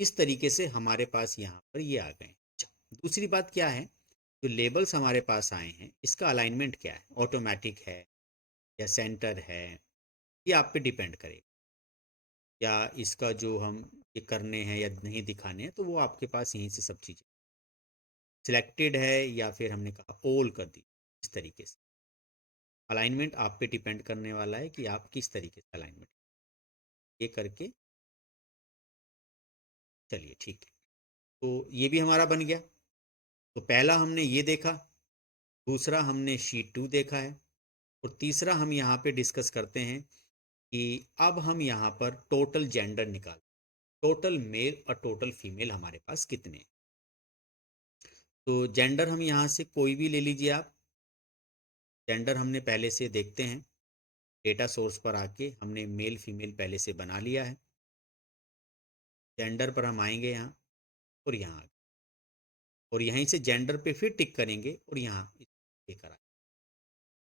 इस तरीके से हमारे पास यहाँ पर ये आ गए। अच्छा, दूसरी बात क्या है, जो लेबल्स हमारे पास आए हैं इसका अलाइनमेंट क्या है, ऑटोमेटिक है या सेंटर है, ये आप पे डिपेंड करेगा। या इसका जो हम ये करने हैं या नहीं दिखाने हैं तो वो आपके पास यहीं से सब चीज़ें सिलेक्टेड है या फिर हमने कहा ऑल कर दी। इस तरीके से अलाइनमेंट आप पे डिपेंड करने वाला है कि आप किस तरीके से अलाइनमेंट ये करके। चलिए ठीक है, तो ये भी हमारा बन गया। तो पहला हमने ये देखा, दूसरा हमने शीट 2 देखा है, और तीसरा हम यहाँ पे डिस्कस करते हैं कि अब हम यहाँ पर टोटल जेंडर निकाल, टोटल मेल और टोटल फीमेल हमारे पास कितने हैं। तो जेंडर हम यहाँ से कोई भी ले लीजिए आप, जेंडर हमने पहले से देखते हैं, डेटा सोर्स पर आके हमने मेल फीमेल पहले से बना लिया है। जेंडर पर हम आएंगे यहाँ और यहाँ, और यहीं से जेंडर पे फिर टिक करेंगे और यहाँ लेकर आए।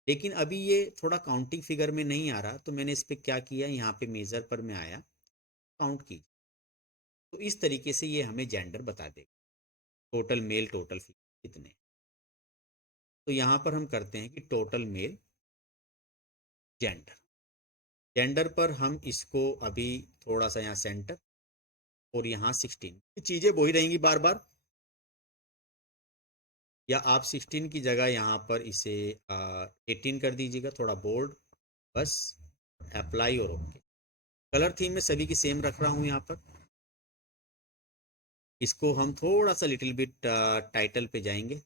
लेकिन अभी ये थोड़ा काउंटिंग फिगर में नहीं आ रहा, तो मैंने इस पर क्या किया, यहाँ पे मेज़र पर मैं आया, काउंट कीजिए। तो इस तरीके से ये हमें जेंडर बता देगा, टोटल मेल टोटल फीमेल कितने। तो यहाँ पर हम करते हैं कि टोटल मेल जेंडर, जेंडर पर हम इसको अभी थोड़ा सा यहाँ सेंटर और यहाँ 16, चीज़ें वही रहेंगी बार बार, या आप 16 की जगह यहाँ पर इसे 18 कर दीजिएगा, थोड़ा बोल्ड, बस अप्लाई और ओके। कलर थीम में सभी की सेम रख रहा हूँ यहाँ पर। इसको हम थोड़ा सा लिटिल बिट टाइटल पे जाएंगे,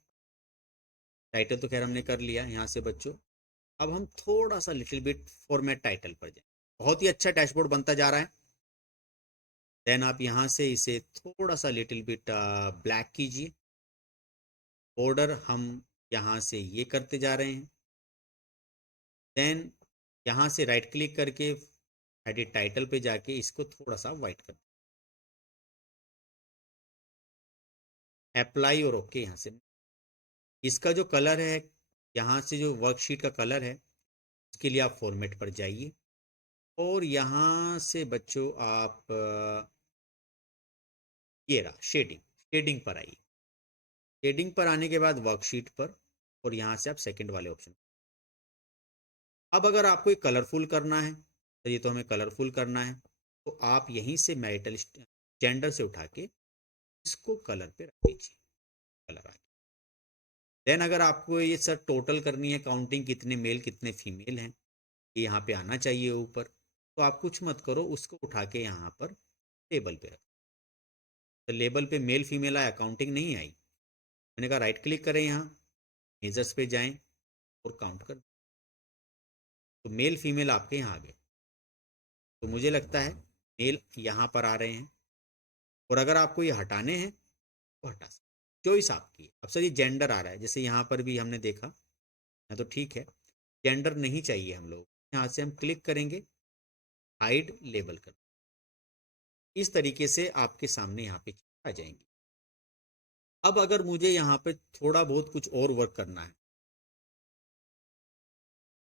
टाइटल तो खैर हमने कर लिया यहाँ से बच्चों। अब हम थोड़ा सा लिटिल बिट फॉर्मेट टाइटल पर जाएंगे। बहुत ही अच्छा डैशबोर्ड बनता जा रहा है। देन आप यहाँ से इसे थोड़ा सा लिटिल बिट ब्लैक कीजिए, बॉर्डर हम यहाँ से ये करते जा रहे हैं। देन यहाँ से राइट क्लिक करके एडिट टाइटल पे जाके इसको थोड़ा सा वाइट कर, अप्लाई और ओके। यहाँ से इसका जो कलर है, यहाँ से जो वर्कशीट का कलर है उसके लिए आप फॉर्मेट पर जाइए और यहाँ से बच्चों आप ये रहा शेडिंग, शेडिंग पर आइए। शेडिंग पर आने के बाद वर्कशीट पर और यहाँ से आप सेकंड वाले ऑप्शन। अब अगर आपको ये कलरफुल करना है, तो ये तो हमें कलरफुल करना है, तो आप यहीं से मैरिटल जेंडर से उठा के इसको कलर पे रख दीजिए, कलर आ गया। देन अगर आपको ये सर टोटल करनी है काउंटिंग, कितने मेल कितने फीमेल हैं, ये यहाँ पे आना चाहिए ऊपर, तो आप कुछ मत करो, उसको उठा के यहाँ पर टेबल पे रख। तो लेबल पे मेल फीमेल आया, काउंटिंग नहीं आई। मैंने कहा राइट क्लिक करें, यहाँ मेजर्स पे जाएं और काउंट कर, तो मेल फीमेल आपके यहाँ आ गए। तो मुझे लगता है मेल यहाँ पर आ रहे हैं, और अगर आपको ये हटाने हैं तो हटा सकते, चॉइस आपकी है। अब सर ये जेंडर आ रहा है, जैसे यहाँ पर भी हमने देखा, तो ठीक है, जेंडर नहीं चाहिए हम लोग, यहाँ से हम क्लिक करेंगे, हाइड लेबल कर, इस तरीके से आपके सामने यहाँ पे आ जाएंगे। अब अगर मुझे यहाँ पे थोड़ा बहुत कुछ और वर्क करना है,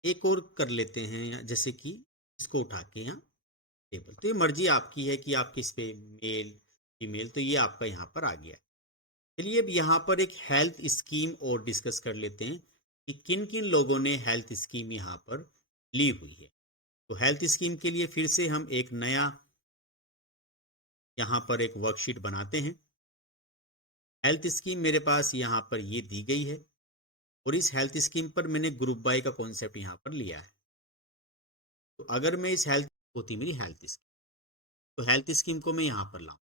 एक और कर लेते हैं, जैसे कि इसको उठा के यहाँ टेबल, तो ये मर्जी आपकी है कि आप किस पे मेल फीमेल, तो ये आपका यहाँ पर आ गया। चलिए अब यहाँ पर एक हेल्थ स्कीम और डिस्कस कर लेते हैं कि किन किन लोगों ने हेल्थ स्कीम यहाँ पर ली हुई है। तो हेल्थ स्कीम के लिए फिर से हम एक नया यहाँ पर एक वर्कशीट बनाते हैं। हेल्थ स्कीम मेरे पास यहाँ पर ये दी गई है, और इस हेल्थ स्कीम पर मैंने ग्रुप बाय का कॉन्सेप्ट यहाँ पर लिया है। तो अगर मैं इस हेल्थ होती मेरी हेल्थ स्कीम, तो हेल्थ स्कीम को मैं यहाँ पर लाऊँ,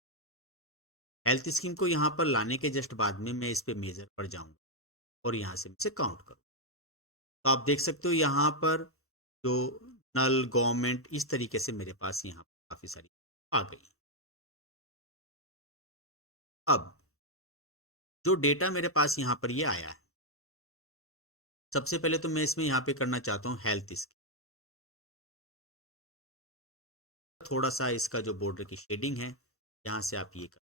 हेल्थ स्कीम को यहाँ पर लाने के जस्ट बाद में मैं इस पे मेजर पर जाऊँगा और यहाँ से इसे काउंट करूँ। तो आप देख सकते हो यहाँ पर जो नल गवर्नमेंट इस तरीके से मेरे पास यहाँ पर काफ़ी सारी आ गई। अब जो डेटा मेरे पास यहाँ पर ये आया है, सबसे पहले तो मैं इसमें यहाँ पे करना चाहता हूँ हेल्थ स्कीम, थोड़ा सा इसका जो बॉर्डर की शेडिंग है यहाँ से आप ये कर,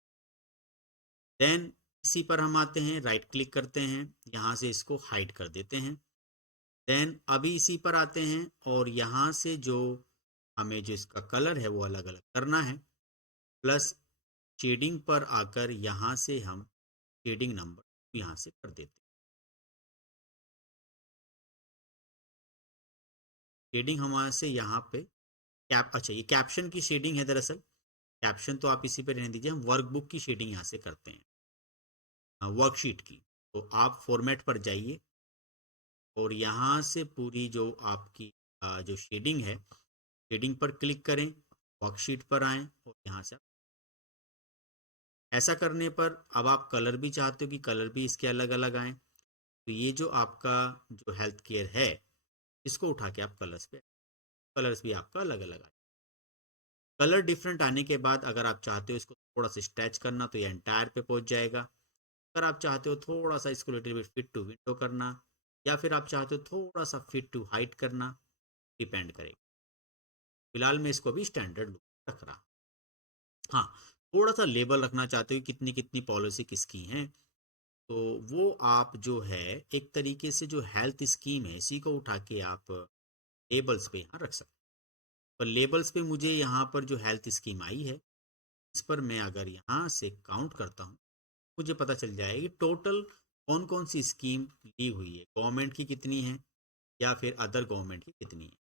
देन इसी पर हम आते हैं, राइट क्लिक करते हैं, यहाँ से इसको हाइड कर देते हैं। देन अभी इसी पर आते हैं और यहाँ से जो हमें जो इसका कलर है वो अलग अलग करना है, प्लस शेडिंग पर आकर यहाँ से हम शेडिंग नंबर यहाँ से कर देते हैं। शेडिंग हमारे से यहाँ पे अच्छा ये कैप्शन की शेडिंग है, दरअसल कैप्शन तो आप इसी पे रहने दीजिए, हम वर्कबुक की शेडिंग यहाँ से करते हैं, वर्कशीट की। तो आप फॉर्मेट पर जाइए और यहाँ से पूरी जो आपकी जो शेडिंग है, शेडिंग पर क्लिक करें, वर्कशीट पर आएँ और यहाँ से ऐसा करने पर अब आप कलर भी चाहते हो कि कलर भी इसके अलग अलग आएँ, तो ये जो आपका जो हेल्थ केयर है इसको उठा के आप कलर्स पे, कलर्स भी आपका अलग अलग आए। कलर डिफरेंट आने के बाद अगर आप चाहते हो इसको थोड़ा सा स्ट्रेच करना तो ये एंटायर पे पहुंच जाएगा। अगर आप चाहते हो थोड़ा सा इसको little bit fit to window करना, या फिर आप चाहते हो थोड़ा सा फिट टू हाइट करना, डिपेंड करेगा। फिलहाल मैं इसको अभी स्टैंडर्ड लुक रख रहा। हाँ, थोड़ा सा लेबल रखना चाहते हो कितनी कितनी पॉलिसी किसकी हैं, तो वो आप जो है एक तरीके से जो हेल्थ स्कीम है इसी को उठा के आप लेबल्स पे यहाँ रख सकते। पर लेबल्स पे मुझे यहाँ पर जो हेल्थ स्कीम आई है इस पर मैं अगर यहाँ से काउंट करता हूँ, मुझे पता चल जाएगी टोटल कौन कौन सी स्कीम ली हुई है, गवर्नमेंट की कितनी है या फिर अदर गवर्नमेंट की कितनी है।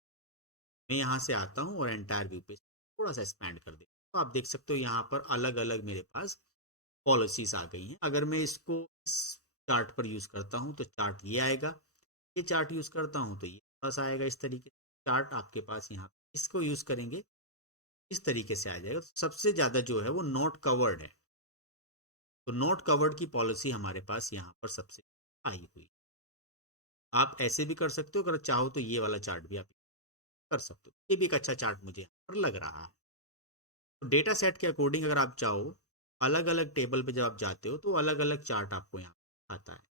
मैं यहाँ से आता हूँ और एंटायर व्यू पे थोड़ा सा एक्सपैंड कर देता हूँ, तो आप देख सकते हो यहाँ पर अलग अलग मेरे पास पॉलिसीज आ गई हैं। अगर मैं इसको इस चार्ट पर यूज़ करता हूँ तो चार्ट ये आएगा, ये चार्ट यूज़ करता हूँ तो ये थोड़ा सा आएगा इस तरीके से चार्ट आपके पास यहाँ। इसको यूज़ करेंगे इस तरीके से आ जाएगा। तो सबसे ज़्यादा जो है वो नॉट कवर्ड है, तो नॉट कवर्ड की पॉलिसी हमारे पास यहाँ पर सबसे आई हुई। आप ऐसे भी कर सकते हो, अगर चाहो तो ये वाला चार्ट भी आप कर सकते हो। ये भी एक अच्छा चार्ट मुझे यहाँ पर लग रहा है। तो डेटा सेट के अकॉर्डिंग अगर आप चाहो, अलग अलग टेबल पे जब आप जाते हो तो अलग अलग चार्ट आपको यहाँ आता है।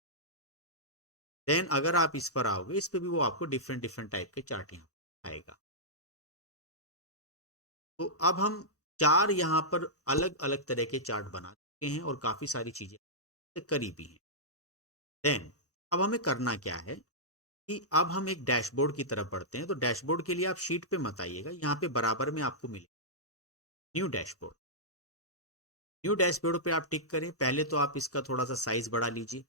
देन अगर आप इस पर आओगे, इस पे भी वो आपको डिफरेंट डिफरेंट टाइप के चार्ट यहाँ आएगा। तो अब हम चार यहाँ पर अलग अलग तरह के चार्ट बना चुके हैं और काफ़ी सारी चीज़ें करीबी हैं। देन अब हमें करना क्या है कि अब हम एक डैशबोर्ड की तरफ बढ़ते हैं। तो डैशबोर्ड के लिए आप शीट पे मत आइएगा, यहाँ पे बराबर में आपको मिले न्यू डैशबोर्ड। न्यू डैशबोर्ड पे आप टिक करें। पहले तो आप इसका थोड़ा सा साइज बढ़ा लीजिए।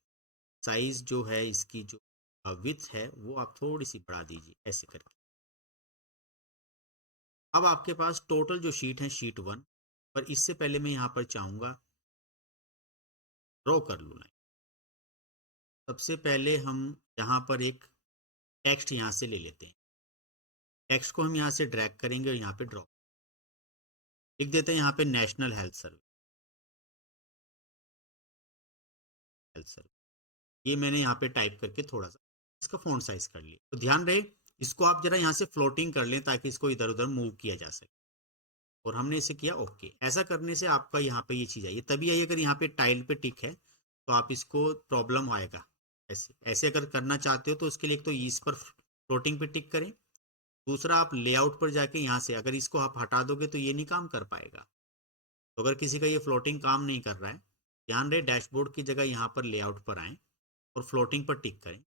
साइज जो है इसकी जो विड्थ है वो आप थोड़ी सी बढ़ा दीजिए ऐसे करके। अब आपके पास टोटल जो शीट है शीट 1, पर इससे पहले मैं यहाँ पर चाहूँगा ड्रॉ कर लूँ लाइन। सबसे पहले हम यहाँ पर एक टेक्स्ट यहाँ से ले लेते हैं। टेक्स्ट को हम यहाँ से ड्रैग करेंगे और यहाँ पे ड्रॉ लिख देते हैं यहाँ पे national health survey. Health survey ये मैंने यहाँ पे टाइप करके थोड़ा सा इसका फ़ॉन्ट साइज कर लिया। तो ध्यान रहे इसको आप जरा यहाँ से फ्लोटिंग कर लें ताकि इसको इधर उधर मूव किया जा सके। और हमने इसे किया ओके। ऐसा करने से आपका यहाँ पे ये चीज़ आई है, तभी आई अगर यहाँ पे टाइल पे टिक है तो आप इसको प्रॉब्लम आएगा। ऐसे ऐसे अगर करना चाहते हो तो उसके लिए एक तो इस पर फ्लोटिंग पे टिक करें, दूसरा आप लेआउट पर जाके यहाँ से अगर इसको आप हटा दोगे तो ये नहीं काम कर पाएगा। तो अगर किसी का ये फ्लोटिंग काम नहीं कर रहा है, ध्यान रहे डैशबोर्ड की जगह यहाँ पर लेआउट पर आएँ और फ्लोटिंग पर टिक करें।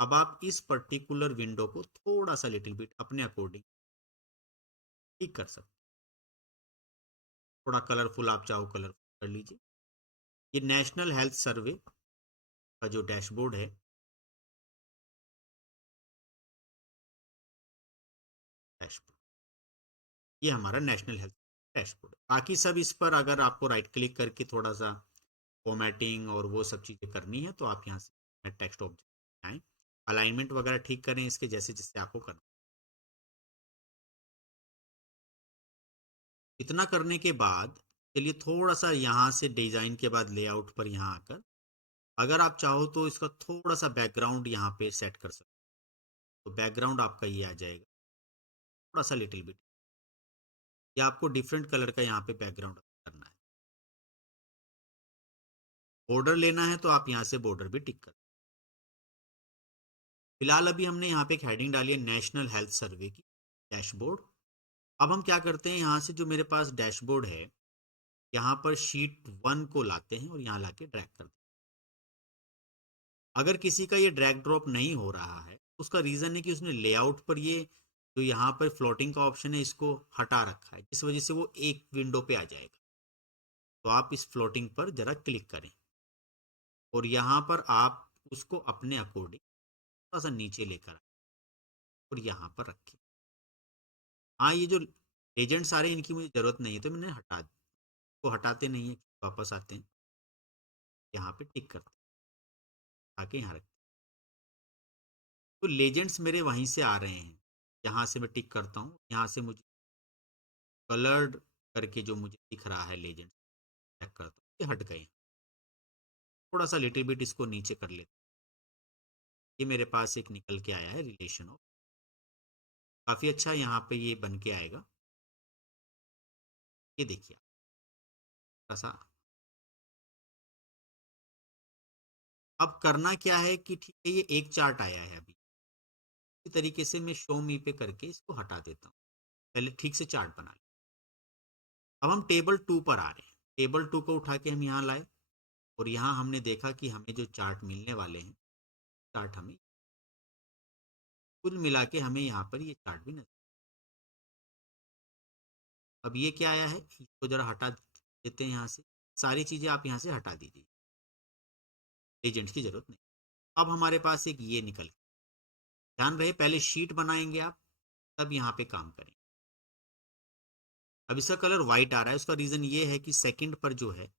अब आप इस पर्टिकुलर विंडो को थोड़ा सा लिटिल बिट अपने अकॉर्डिंग ठीक कर सकते, थोड़ा कलरफुल आप चाहो कलरफुल कर लीजिए। ये नेशनल हेल्थ सर्वे का जो डैशबोर्ड है, डैशबोर्ड ये हमारा नेशनल हेल्थ डैशबोर्ड। बाकी सब इस पर अगर आपको राइट क्लिक करके थोड़ा सा फॉर्मेटिंग और वो सब चीज़ें करनी है तो आप यहाँ से टेक्स्ट ऑब्जेक्ट आएँ, अलाइनमेंट वगैरह ठीक करें इसके जैसे जैसे आपको करना। इतना करने के बाद चलिए थोड़ा सा यहाँ से डिज़ाइन के बाद लेआउट पर यहाँ आकर अगर आप चाहो तो इसका थोड़ा सा बैकग्राउंड यहाँ पे सेट कर सकते हो। तो बैकग्राउंड आपका ये आ जाएगा थोड़ा सा लिटिल बिट, या आपको डिफरेंट कलर का यहाँ पे बैकग्राउंड करना है। बॉर्डर लेना है तो आप यहाँ से बॉर्डर भी टिक कर। फिलहाल अभी हमने यहाँ पे एक हेडिंग डाली है नेशनल हेल्थ सर्वे की डैशबोर्ड। अब हम क्या करते हैं, यहाँ से जो मेरे पास डैशबोर्ड है यहाँ पर शीट 1 को लाते हैं और यहाँ लाके ड्रैग करते हैं। अगर किसी का ये ड्रैग ड्रॉप नहीं हो रहा है उसका रीज़न है कि उसने लेआउट पर ये जो यहाँ पर फ्लोटिंग का ऑप्शन है इसको हटा रखा है, जिस वजह से वो एक विंडो पे आ जाएगा। तो आप इस फ्लोटिंग पर ज़रा क्लिक करें और यहाँ पर आप उसको अपने अकॉर्डिंग थोड़ा सा नीचे लेकर आए और यहाँ पर रखें। हाँ ये जो एजेंट सारे इनकी मुझे ज़रूरत नहीं है तो मैंने हटा दी, वो हटाते नहीं है, वापस आते हैं यहाँ पे टिक करते हैं आके यहाँ रखते हैं। तो लेजेंड्स मेरे वहीं से आ रहे हैं, यहाँ से मैं टिक करता हूँ, यहाँ से मुझे कलर्ड करके जो मुझे दिख रहा है लेजेंड चेक करता हूँ ये हट गए। थोड़ा सा लिटिल बिट इसको नीचे कर लेते हैं। ये मेरे पास एक निकल के आया है रिलेशन ऑफ, काफ़ी अच्छा यहाँ पे ये बन के आएगा। ये देखिए थोड़ा सा। अब करना क्या है कि ठीक है ये एक चार्ट आया है अभी, इसी तरीके से मैं शो मी पे करके इसको हटा देता हूँ। पहले ठीक से चार्ट बना लें। अब हम टेबल 2 पर आ रहे हैं। टेबल 2 को उठा के हम यहाँ लाए और यहाँ हमने देखा कि हमें जो चार्ट मिलने वाले हैं, चार्ट हमें कुल मिला के हमें यहाँ पर ये चार्ट भी नजर। अब ये क्या आया है इसको जरा हटा देते हैं यहाँ से, सारी चीज़ें आप यहाँ से हटा दीजिए, एजेंट्स की ज़रूरत नहीं। अब हमारे पास एक ये निकल गया। ध्यान रहे पहले शीट बनाएंगे आप, तब यहाँ पे काम करें। अब इसका कलर वाइट आ रहा है, उसका रीज़न ये है कि सेकंड पर जो है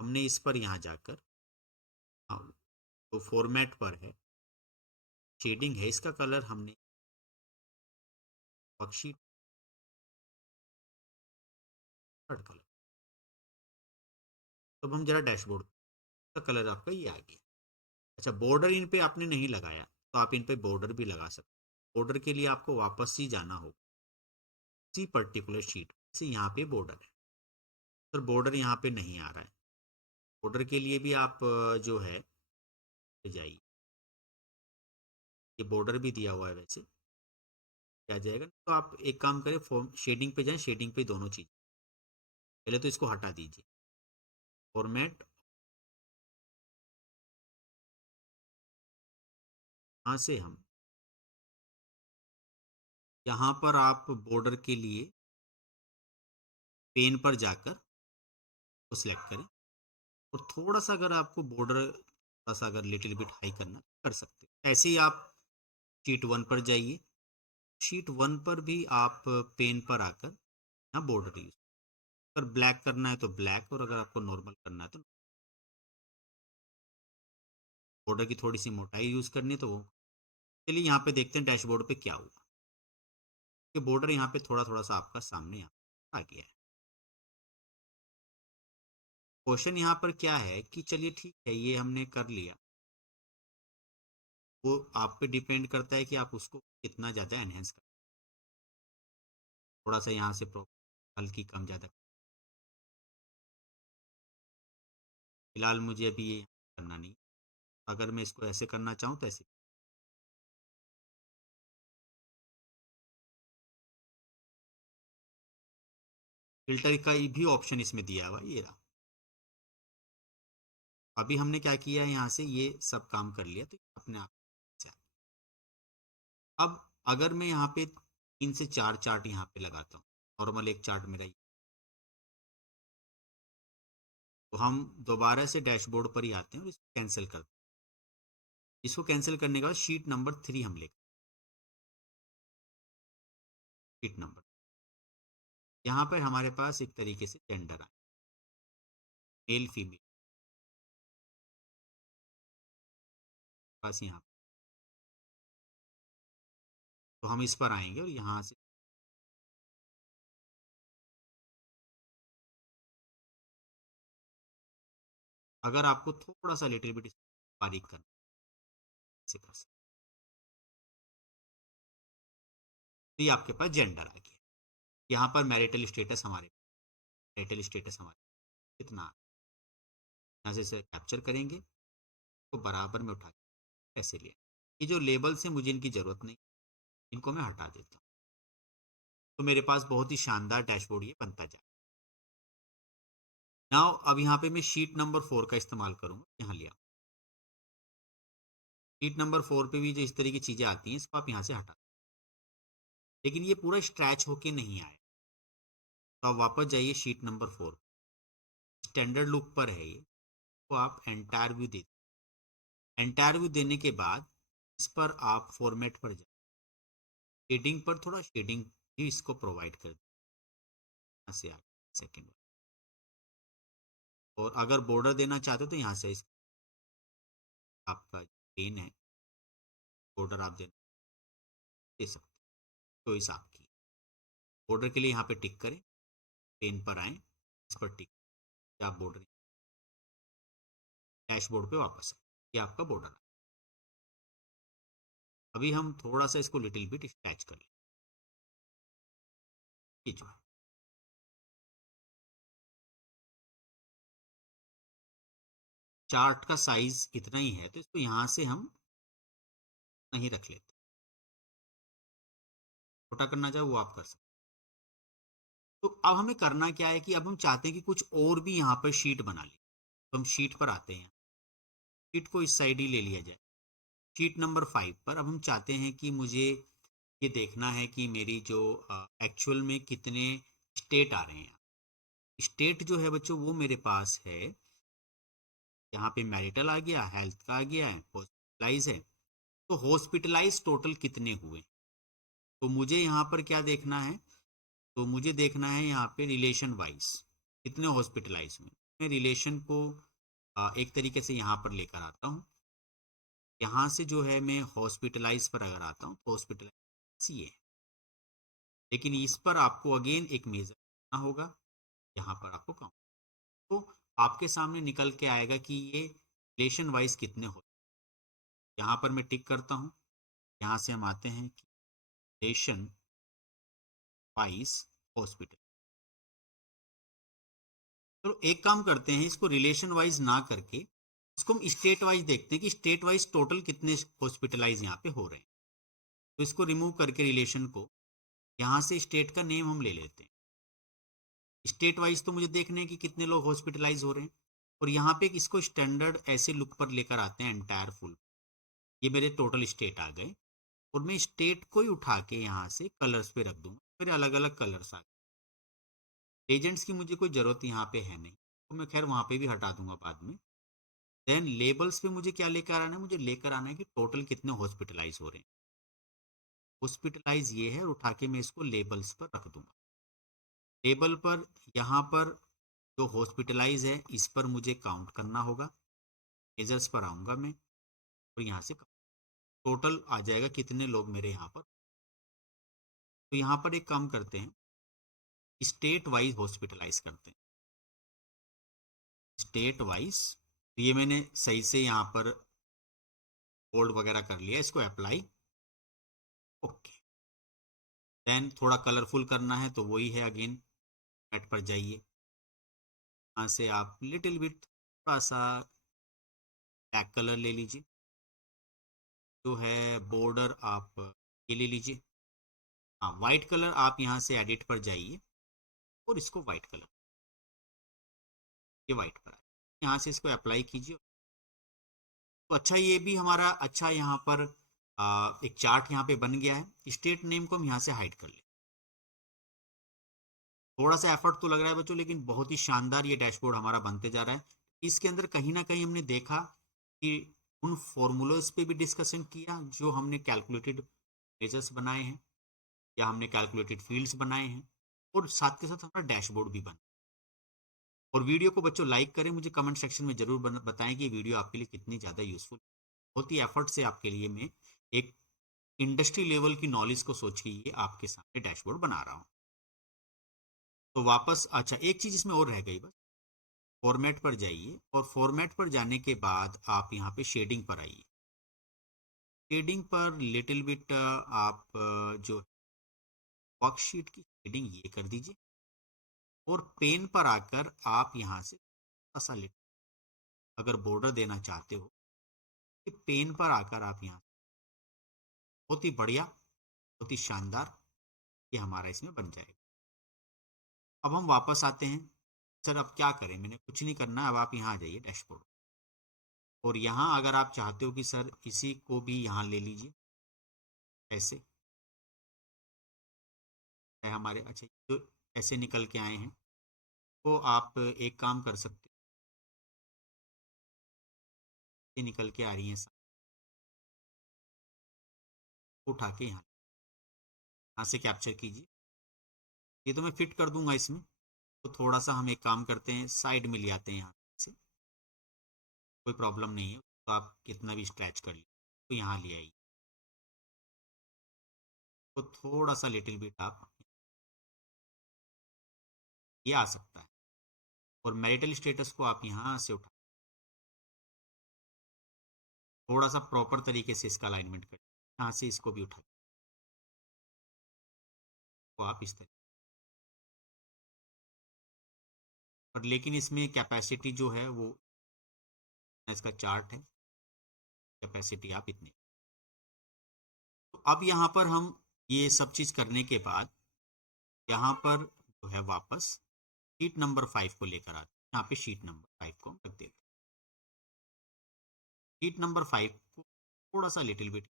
हमने इस पर यहाँ जाकर, हाँ, तो फॉर्मेट पर है, शेडिंग है, इसका कलर हमने वर्कशीट थर्ड कलर। तब हम जरा डैशबोर्ड का कलर आपका ये आ गया। अच्छा, बॉर्डर इन पे आपने नहीं लगाया तो आप इन पे बॉर्डर भी लगा सकते हैं। बॉर्डर के लिए आपको वापस ही जाना होगा इसी पर्टिकुलर शीट से, यहाँ पे बॉर्डर है, सर बॉर्डर यहाँ पे नहीं आ रहा है। बॉर्डर के लिए भी आप जो है जाइए, ये बॉर्डर भी दिया हुआ है वैसे, क्या जाएगा। तो आप एक काम करें, फॉर्म शेडिंग पे जाएं, शेडिंग पे दोनों चीज़, पहले तो इसको हटा दीजिए, फॉर्मेट, यहाँ से हम यहाँ पर आप बॉर्डर के लिए पेन पर जाकर वो सिलेक्ट करें, और थोड़ा सा अगर आपको बॉर्डर थोड़ा सा अगर लिटिल बिट हाई करना कर सकते हैं। ऐसे ही आप शीट वन पर जाइए, शीट वन पर भी आप पेन पर आकर यहाँ बॉर्डर यूज, अगर ब्लैक करना है तो ब्लैक, और अगर आपको नॉर्मल करना है तो बॉर्डर की थोड़ी सी मोटाई यूज करनी है तो वो। चलिए यहाँ पे देखते हैं डैशबोर्ड पे क्या हुआ, कि बॉर्डर यहाँ पे थोड़ा थोड़ा सा आपका सामने यहाँ आ गया है। क्वेश्चन यहाँ पर क्या है कि चलिए ठीक है, ये हमने कर लिया, वो आप पे डिपेंड करता है कि आप उसको कितना ज़्यादा एनहेंस कर, थोड़ा सा यहाँ से हल्की कम ज़्यादा। फिलहाल मुझे अभी ये करना नहीं, अगर मैं इसको ऐसे करना चाहूँ तो ऐसे। फिल्टर का भी ऑप्शन इसमें दिया हुआ ये रहा। अभी हमने क्या किया है, यहाँ से ये सब काम कर लिया तो अपने आप अच्छा। अब अगर मैं यहाँ पे 3 से 4 चार्ट यहाँ पे लगाता हूँ, नॉर्मल एक चार्ट मेरा ये, तो हम दोबारा से डैशबोर्ड पर ही आते हैं और इसको कैंसिल करते हैं। इसको कैंसिल करने के बाद शीट नंबर 3 हम लेकर, शीट नंबर, यहाँ पर हमारे पास एक तरीके से जेंडर आए, मेल फीमेल पास यहाँ, तो हम इस पर आएंगे और यहाँ से अगर आपको थोड़ा सा लिटिल बिट बारीक करना से कर सकते, तो ये आपके पास जेंडर आ गया। यहाँ पर मैरिटल स्टेटस हमारे, मैरिटल स्टेटस हमारे कितना, यहाँ से इसे कैप्चर करेंगे तो बराबर में उठा के ऐसे लिया। ये जो लेबल्स हैं मुझे इनकी ज़रूरत नहीं, इनको मैं हटा देता हूँ, तो मेरे पास बहुत ही शानदार डैशबोर्ड ये बनता जाए। नाउ अब यहाँ पे मैं शीट नंबर 4 का इस्तेमाल करूँगा, यहाँ लिया। शीट नंबर 4 पे भी जो इस तरह की चीज़ें आती हैं इसको आप यहाँ से हटा, लेकिन ये पूरा स्ट्रैच होके नहीं आए, तो आप वापस जाइए शीट नंबर 4, स्टैंडर्ड लुक पर है ये, तो आप एंटायर व्यू दे, एंटायर व्यू देने के बाद इस पर आप फॉर्मेट पर जाए, शेडिंग पर थोड़ा शेडिंग भी इसको प्रोवाइड कर दें, यहाँ से आगे सेकेंड, और अगर बॉर्डर देना चाहते हो तो यहाँ से इस आपका पेन है, बॉर्डर आप दे सकते हो, चॉइस आपकी। बॉर्डर के लिए यहाँ पे टिक करें, पेन पर आएँ, इस पर टिक, आप बॉर्डर डैशबोर्ड पे वापस आए, ये आपका बॉर्डर है। अभी हम थोड़ा सा इसको लिटिल बिट स्ट्रेच कर लें, ये जो है चार्ट का साइज इतना ही है, तो इसको यहाँ से हम नहीं रख लेते, छोटा करना चाहे वो आप कर सकते। तो अब हमें करना क्या है कि अब हम चाहते हैं कि कुछ और भी यहाँ पर शीट बना लें, तो हम शीट पर आते हैं, शीट को इस साइड ही ले लिया जाए। शीट नंबर 5 पर अब हम चाहते हैं कि मुझे ये देखना है कि मेरी जो एक्चुअल में कितने स्टेट आ रहे हैं, स्टेट जो है बच्चों वो मेरे पास है, यहाँ पे मैरिटल आ गया, हेल्थ का आ गया है, हॉस्पिटलाइज है। तो हॉस्पिटलाइज टोटल कितने हुए, तो मुझे यहाँ पर क्या देखना है, तो मुझे देखना है यहाँ पे रिलेशन वाइज कितने हॉस्पिटलाइज हुए। मैं रिलेशन को एक तरीके से यहाँ पर लेकर आता हूँ। यहाँ से जो है मैं हॉस्पिटलाइज पर अगर आता हूँ तो हॉस्पिटलाइज ये है, लेकिन इस पर आपको अगेन एक मेजर करना होगा, यहाँ पर आपको काउंट, तो आपके सामने निकल के आएगा कि ये रिलेशन वाइज कितने हो। यहाँ पर मैं टिक करता हूँ, यहाँ से हम आते हैं कि रिलेशन वाइज हॉस्पिटल। तो एक काम करते हैं, इसको रिलेशन वाइज ना करके इसको हम स्टेट वाइज देखते हैं कि स्टेट वाइज टोटल कितने हॉस्पिटलाइज यहाँ पे हो रहे हैं। तो इसको रिमूव करके रिलेशन को यहाँ से स्टेट का नेम हम ले लेते हैं। स्टेट वाइज तो मुझे देखना है कि कितने लोग हॉस्पिटलाइज हो रहे हैं, और यहाँ पे इसको स्टैंडर्ड ऐसे लुक पर लेकर आते हैं एंटायर फुल। ये मेरे टोटल स्टेट आ गए, और मैं स्टेट को ही उठा के यहाँ से कलर्स पे रख दूंगा, फिर अलग अलग कलर्स आ गए। एजेंट्स की मुझे कोई ज़रूरत यहाँ पे है नहीं, तो मैं खैर वहाँ पे भी हटा दूंगा बाद में। देन लेबल्स पे मुझे क्या लेकर आना है, मुझे लेकर आना है कि टोटल कितने हॉस्पिटलाइज हो रहे हैं। हॉस्पिटलाइज ये है, और उठा के मैं इसको लेबल्स पर रख दूंगा। लेबल पर यहाँ पर जो हॉस्पिटलाइज है इस पर मुझे काउंट करना होगा, मेजर्स पर आऊँगा मैं, और यहाँ से टोटल आ जाएगा कितने लोग मेरे यहाँ पर। तो यहाँ पर एक काम करते हैं, स्टेट वाइज हॉस्पिटलाइज करते हैं, स्टेट वाइज। ये मैंने सही से यहाँ पर बोल्ड वगैरह कर लिया, इसको अप्लाई, ओके। देन थोड़ा कलरफुल करना है तो वही है, अगेन नेट पर जाइए, यहाँ से आप लिटिल बिट थोड़ा सा ब्लैक कलर ले लीजिए, जो है बॉर्डर आप ये ले लीजिए। हाँ, वाइट कलर आप यहाँ से एडिट पर जाइए और इसको वाइट कलर, ये वाइट पर यहाँ से इसको अप्लाई कीजिए। तो अच्छा, ये भी हमारा अच्छा यहाँ पर एक चार्ट यहाँ पे बन गया है। स्टेट नेम को हम यहाँ से हाइड कर लें। थोड़ा सा एफर्ट तो लग रहा है बच्चों, लेकिन बहुत ही शानदार ये डैशबोर्ड हमारा बनते जा रहा है। इसके अंदर कहीं ना कहीं हमने देखा कि उन फॉर्मूलाज पे भी डिस्कशन किया जो हमने कैलकुलेटेड मेजर्स बनाए हैं या हमने कैलकुलेटेड फील्ड्स बनाए हैं, और साथ के साथ हमारा डैशबोर्ड भी बना। और वीडियो को बच्चों लाइक करें, मुझे कमेंट सेक्शन में जरूर बताएं कि ये वीडियो आपके लिए कितनी ज़्यादा यूजफुल। बहुत ही एफर्ट से आपके लिए मैं एक इंडस्ट्री लेवल की नॉलेज को सोच के ये आपके सामने डैशबोर्ड बना रहा हूँ। तो वापस अच्छा, एक चीज़ इसमें और रह गई बस, फॉर्मेट पर जाइए, और फॉर्मेट पर जाने के बाद आप यहाँ पे शेडिंग पर आइए। शेडिंग पर लिटिल बिट आप जो वर्कशीट की शेडिंग ये कर दीजिए, और पेन पर आकर आप यहाँ से थोड़ा सा अगर बॉर्डर देना चाहते हो कि पेन पर आकर आप यहाँ, बहुत ही बढ़िया, बहुत ही शानदार ये हमारा इसमें बन जाएगा। अब हम वापस आते हैं, सर अब क्या करें, मैंने कुछ नहीं करना। अब आप यहाँ आ जाइए डैशबोर्ड, और यहाँ अगर आप चाहते हो कि सर इसी को भी यहाँ ले लीजिए, ऐसे है हमारे, अच्छा तो ऐसे निकल के आए हैं, तो आप एक काम कर सकते हो, ये निकल के आ रही हैं उठा के यहाँ से कैप्चर कीजिए। ये तो मैं फिट कर दूंगा इसमें, तो थोड़ा सा हम एक काम करते हैं, साइड में ले आते हैं यहाँ से, कोई प्रॉब्लम नहीं है, तो आप कितना भी स्ट्रैच कर लीजिए, तो यहाँ ले आइए, तो थोड़ा सा लिटिल बिट आप ये आ सकता है। और मैरिटल स्टेटस को आप यहाँ से उठा, थोड़ा सा प्रॉपर तरीके से इसका अलाइनमेंट करिए, यहाँ से इसको भी उठा, तो आप इस तरह। और लेकिन इसमें कैपेसिटी जो है वो, इसका चार्ट है, कैपेसिटी आप इतनी। तो अब यहाँ पर हम ये सब चीज़ करने के बाद यहाँ पर जो है वापस शीट नंबर 5 को लेकर आते हैं। यहाँ पे शीट नंबर 5 को हम रख देते हैं। शीट नंबर 5 को थोड़ा सा लिटिल बिट,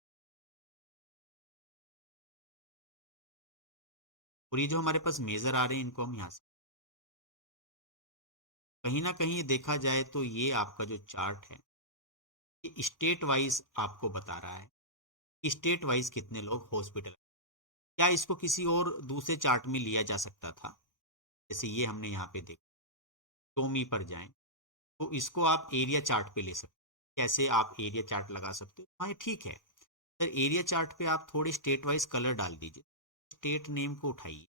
और ये जो हमारे पास मेजर आ रहे हैं इनको हम यहाँ से कहीं ना कहीं देखा जाए तो ये आपका जो चार्ट है ये स्टेट वाइज आपको बता रहा है कि स्टेट वाइज कितने लोग हॉस्पिटल। क्या इसको किसी और दूसरे चार्ट में लिया जा सकता था? जैसे ये हमने यहाँ पे देखा, टोमी पर जाएं तो इसको आप एरिया चार्ट पे ले सकते हैं। कैसे आप एरिया चार्ट लगा सकते हो? हाँ ये ठीक है सर, एरिया चार्ट पे आप थोड़े स्टेट वाइज कलर डाल दीजिए। स्टेट नेम को उठाइए,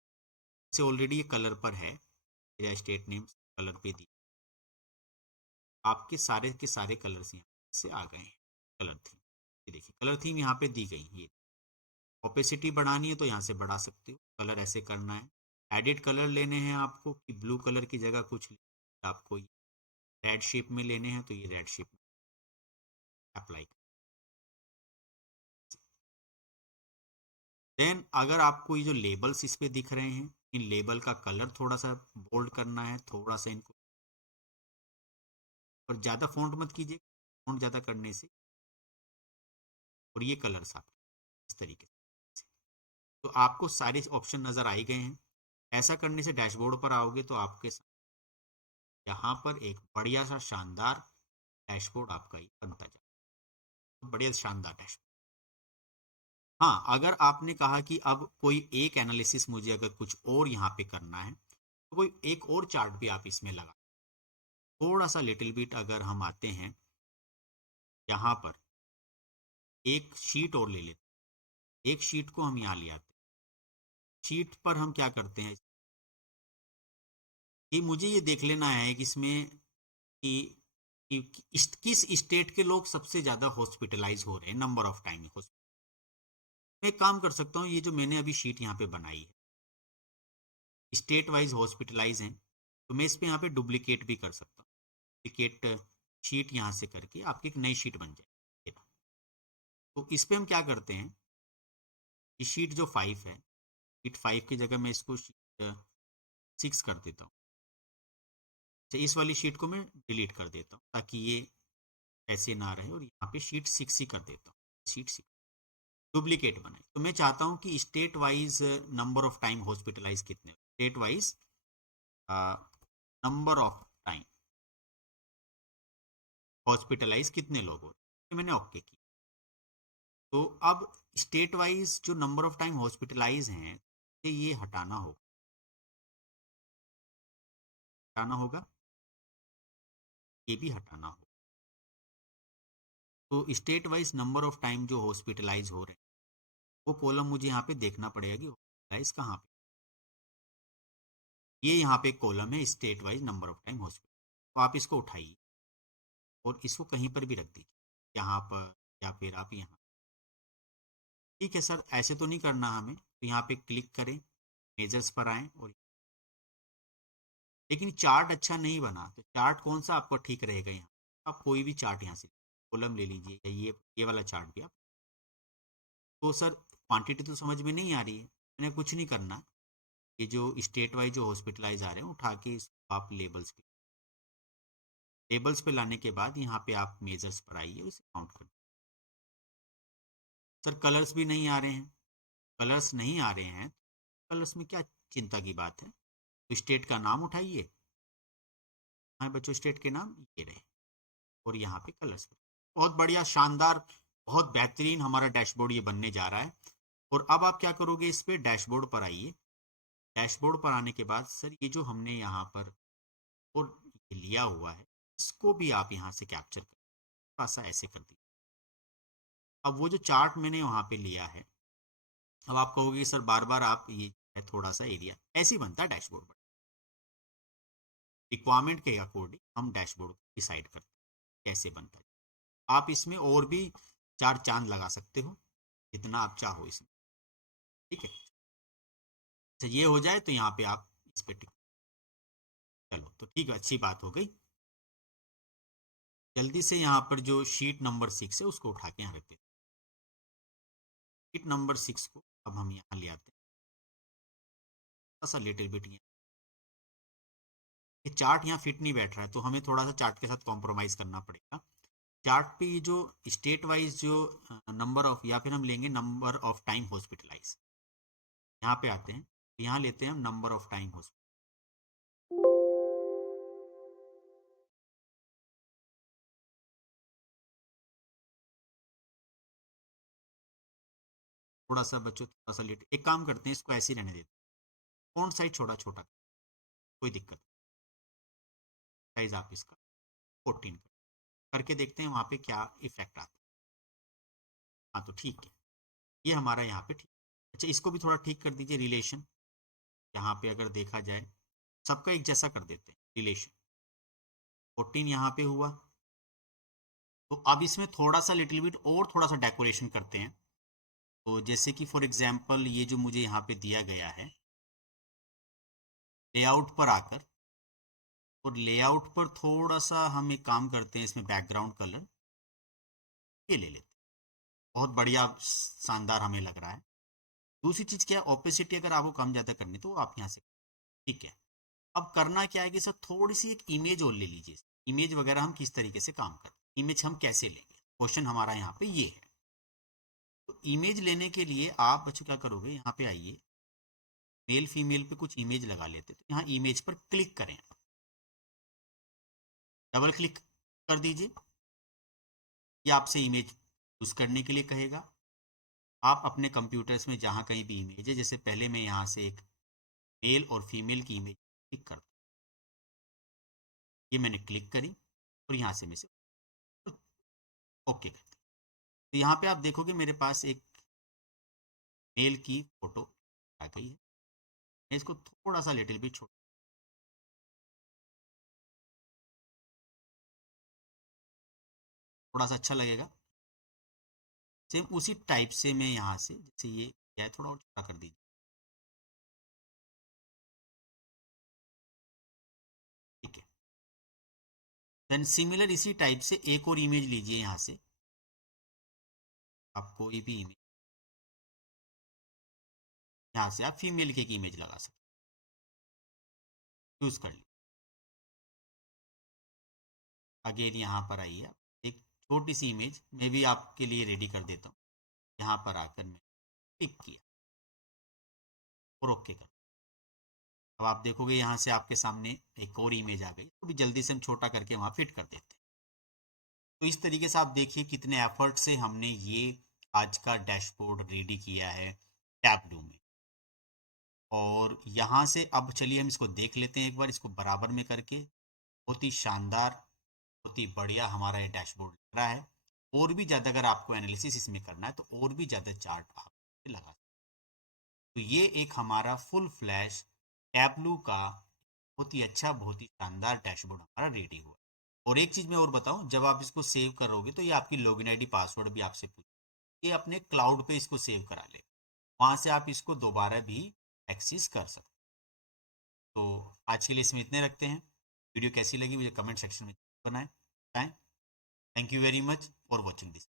जैसे ऑलरेडी ये कलर पर है, मेरा स्टेट नेम कलर पे दी, आपके सारे के सारे कलर्स यहाँ से आ गए हैं। कलर थीम, ये देखिए कलर थीम यहाँ पे दी गई। ये ओपेसिटी बढ़ानी है तो यहाँ से बढ़ा सकते हो, कलर ऐसे करना है। एडिट कलर लेने हैं आपको कि ब्लू कलर की जगह कुछ आपको रेड शेप में लेने हैं तो ये रेड शेप में अप्लाई। देन अगर आपको ये जो लेबल्स इस पे दिख रहे हैं, इन लेबल का कलर थोड़ा सा बोल्ड करना है, थोड़ा सा इनको, और ज़्यादा फ़ॉन्ट मत कीजिए, फ़ॉन्ट ज़्यादा करने से। और ये कलर्स आप इस तरीके से, तो आपको सारे ऑप्शन नज़र आ ही गए हैं। ऐसा करने से डैशबोर्ड पर आओगे तो आपके यहाँ पर एक बढ़िया सा शानदार डैशबोर्ड आपका ही बनता जाए, बढ़िया शानदार डैशबोर्ड। हाँ, अगर आपने कहा कि अब कोई एक एनालिसिस मुझे अगर कुछ और यहाँ पे करना है तो कोई एक और चार्ट भी आप इसमें लगा, थोड़ा सा लिटिल बिट अगर हम आते हैं यहाँ पर, एक शीट और ले लेते हैं, एक शीट को हम यहाँ ले आते हैं। शीट पर हम क्या करते हैं कि मुझे ये देख लेना है कि इसमें कि किस स्टेट के लोग सबसे ज़्यादा हॉस्पिटलाइज हो रहे हैं, नंबर ऑफ टाइम। मैं एक काम कर सकता हूँ, ये जो मैंने अभी शीट यहाँ पे बनाई है, स्टेट वाइज हॉस्पिटलाइज हैं, तो मैं इस पे यहाँ पे डुप्लीकेट भी कर सकता हूँ। डुप्लीकेट शीट यहाँ से करके आपकी एक नई शीट बन जाए। तो इस पे हम क्या करते हैं, ये शीट जो 5 है, शीट 5 की जगह मैं इसको शीट 6 कर देता हूँ। तो इस वाली शीट को मैं डिलीट कर देता हूँ ताकि ये ऐसे ना रहे, और यहाँ पे शीट 6 ही कर देता हूँ, शीट 6 डुप्लीकेट बनाए। तो मैं चाहता हूँ कि state wise number of time hospitalize कितने, state wise number of time hospitalize कितने लोग हो, तो मैंने ओके किया। तो अब स्टेट वाइज जो नंबर ऑफ टाइम हॉस्पिटलाइज हैं ये हटाना होगा, ये भी हटाना होगा। तो state wise number of time जो हॉस्पिटलाइज हो रहे हैं वो कॉलम मुझे यहाँ पे देखना पड़ेगा कि हॉस्पिटलाइज कहाँ पे। ये यहाँ पे कॉलम है state wise number of time hospital, तो आप इसको उठाइए और इसको कहीं पर भी रख दीजिए, यहाँ पर या फिर आप यहाँ। ठीक है सर, ऐसे तो नहीं करना हमें, तो यहाँ पे क्लिक करें, मेजर्स पर आएँ, और लेकिन चार्ट अच्छा नहीं बना, तो चार्ट कौन सा आपको ठीक रहेगा यहाँ, आप कोई भी चार्ट यहाँ से कॉलम ले लीजिए, या ये वाला चार्ट भी आप। तो सर क्वांटिटी तो समझ में नहीं आ रही है, मैंने कुछ नहीं करना, ये जो स्टेट वाइज जो हॉस्पिटलाइज आ रहे हैं उठा के इसको आप लेबल्स पे लाने के बाद यहाँ पे आप मेजर्स पर आइए, उसे काउंट कर। सर कलर्स भी नहीं आ रहे हैं, कलर्स नहीं आ रहे हैं, कलर्स में क्या चिंता की बात है, तो स्टेट का नाम उठाइए, हाँ बच्चों स्टेट के नाम ये रहे, और यहाँ पे कलर्स पर। बहुत बढ़िया शानदार, बहुत बेहतरीन हमारा डैशबोर्ड ये बनने जा रहा है। और अब आप क्या करोगे, इस पे डैशबोर्ड पर आइए, डैशबोर्ड पर आने के बाद सर ये जो हमने यहाँ पर और ये लिया हुआ है इसको भी आप यहाँ से कैप्चर कर, थोड़ा सा ऐसे कर दीजिए। अब वो जो चार्ट मैंने वहाँ पे लिया है, अब आप कहोगे सर बार बार आप ये है थोड़ा सा एरिया, ऐसे ही बनता है डैशबोर्ड पर, रिक्वायरमेंट के अकॉर्डिंग हम डैशबोर्ड डिसाइड करते हैं कैसे बनता है। आप इसमें और भी 4 चांद लगा सकते हो जितना आप चाहो इसमें, ठीक है। तो ये हो जाए तो यहाँ पे आप इस पे टिक, चलो तो ठीक है, अच्छी बात हो गई। जल्दी से यहाँ पर जो शीट नंबर 6 है उसको उठा के यहाँ रख देते हैं। शीट नंबर 6 को अब हम यहाँ ले आते हैं, थोड़ा सा लिटिल बिट, ये चार्ट यहाँ फिट नहीं बैठ रहा है तो हमें थोड़ा सा चार्ट के साथ कॉम्प्रोमाइज़ करना पड़ेगा। चार्ट पे ये जो स्टेट वाइज जो नंबर ऑफ, या फिर हम लेंगे नंबर ऑफ टाइम हॉस्पिटलाइज, यहाँ पे आते हैं, यहाँ लेते हैं हम नंबर ऑफ टाइम हॉस्पिटल। थोड़ा सा बच्चों, थोड़ा सा लेट, एक काम करते हैं, इसको ऐसे ही रहने देते हैं, फॉन्ट साइज छोटा छोटा, कोई दिक्कत नहीं। साइज आप इसका 14 करके देखते हैं वहाँ पे क्या इफेक्ट आता है। हाँ तो ठीक है, ये हमारा यहाँ पे ठीक। अच्छा, इसको भी थोड़ा ठीक कर दीजिए, रिलेशन। यहाँ पे अगर देखा जाए सबका एक जैसा कर देते हैं, रिलेशन 14 यहाँ पे हुआ। तो अब इसमें थोड़ा सा लिटिल बिट और थोड़ा सा डेकोरेशन करते हैं। तो जैसे कि फॉर एग्जांपल ये जो मुझे यहाँ पे दिया गया है, लेआउट पर आकर, और लेआउट पर थोड़ा सा हम एक काम करते हैं, इसमें बैकग्राउंड कलर ये ले लेते हैं, बहुत बढ़िया शानदार हमें लग रहा है। दूसरी चीज़ क्या है, ओपेसिटी अगर आपको कम ज़्यादा करनी तो आप यहाँ से, ठीक है। अब करना क्या है कि सर थोड़ी सी एक इमेज और ले लीजिए। इमेज वगैरह हम किस तरीके से काम करते हैं, इमेज हम कैसे लेंगे, क्वेश्चन हमारा यहाँ पे ये है। तो इमेज लेने के लिए आप बच्चों क्या करोगे, यहाँ पे आइए, मेल फीमेल पे कुछ इमेज लगा लेते, तो यहाँ इमेज पर क्लिक करें, डबल क्लिक कर दीजिए, ये आपसे इमेज यूज करने के लिए कहेगा। आप अपने कंप्यूटर्स में जहाँ कहीं भी इमेज है, जैसे पहले मैं यहाँ से एक मेल और फीमेल की इमेज क्लिक करता हूँ, ये मैंने क्लिक करी और यहाँ से मैं से ओके करते, तो यहाँ पे आप देखोगे मेरे पास एक मेल की फोटो आ गई है। मैं इसको थोड़ा सा लिटिल भी छोटा, थोड़ा सा अच्छा लगेगा। सेम उसी टाइप से मैं यहाँ से, जैसे ये क्या है, थोड़ा और छोटा कर दीजिए, ठीक है। देन सिमिलर इसी टाइप से एक और इमेज लीजिए, यहाँ से आप कोई भी इमेज, यहाँ से आप फीमेल की एक इमेज लगा सकते, यूज कर ली। अगेन यहाँ पर आइए, एक छोटी सी इमेज मैं भी आपके लिए रेडी कर देता हूँ, यहाँ पर आकर मैं पिक किया और ओके कर। अब आप देखोगे यहाँ से आपके सामने एक और इमेज आ गई, तो भी जल्दी से हम छोटा करके वहाँ फिट कर देते हैं। तो इस तरीके से आप देखिए कितने एफर्ट से हमने ये आज का डैशबोर्ड रेडी किया है टैबलू में। और यहाँ से अब चलिए हम इसको देख लेते हैं एक बार, इसको बराबर में करके। बहुत ही शानदार, बहुत ही बढ़िया हमारा ये डैशबोर्ड लग रहा है। और भी ज़्यादा अगर आपको एनालिसिस इसमें करना है तो और भी ज़्यादा चार्ट आप लगा सकते हैं। तो ये एक हमारा फुल फ्लैश टैबलू का बहुत ही अच्छा, बहुत ही शानदार डैशबोर्ड हमारा रेडी हुआ। और एक चीज़ मैं और बताऊं, जब आप इसको सेव करोगे तो ये आपकी लॉगिन आईडी पासवर्ड भी आपसे पूछे, ये अपने क्लाउड पे इसको सेव करा ले, वहाँ से आप इसको दोबारा भी एक्सेस कर सकते। तो आज के लिए इसमें इतने रखते हैं। वीडियो कैसी लगी मुझे कमेंट सेक्शन में बनाएं, बताएं। Thank you very much for watching this.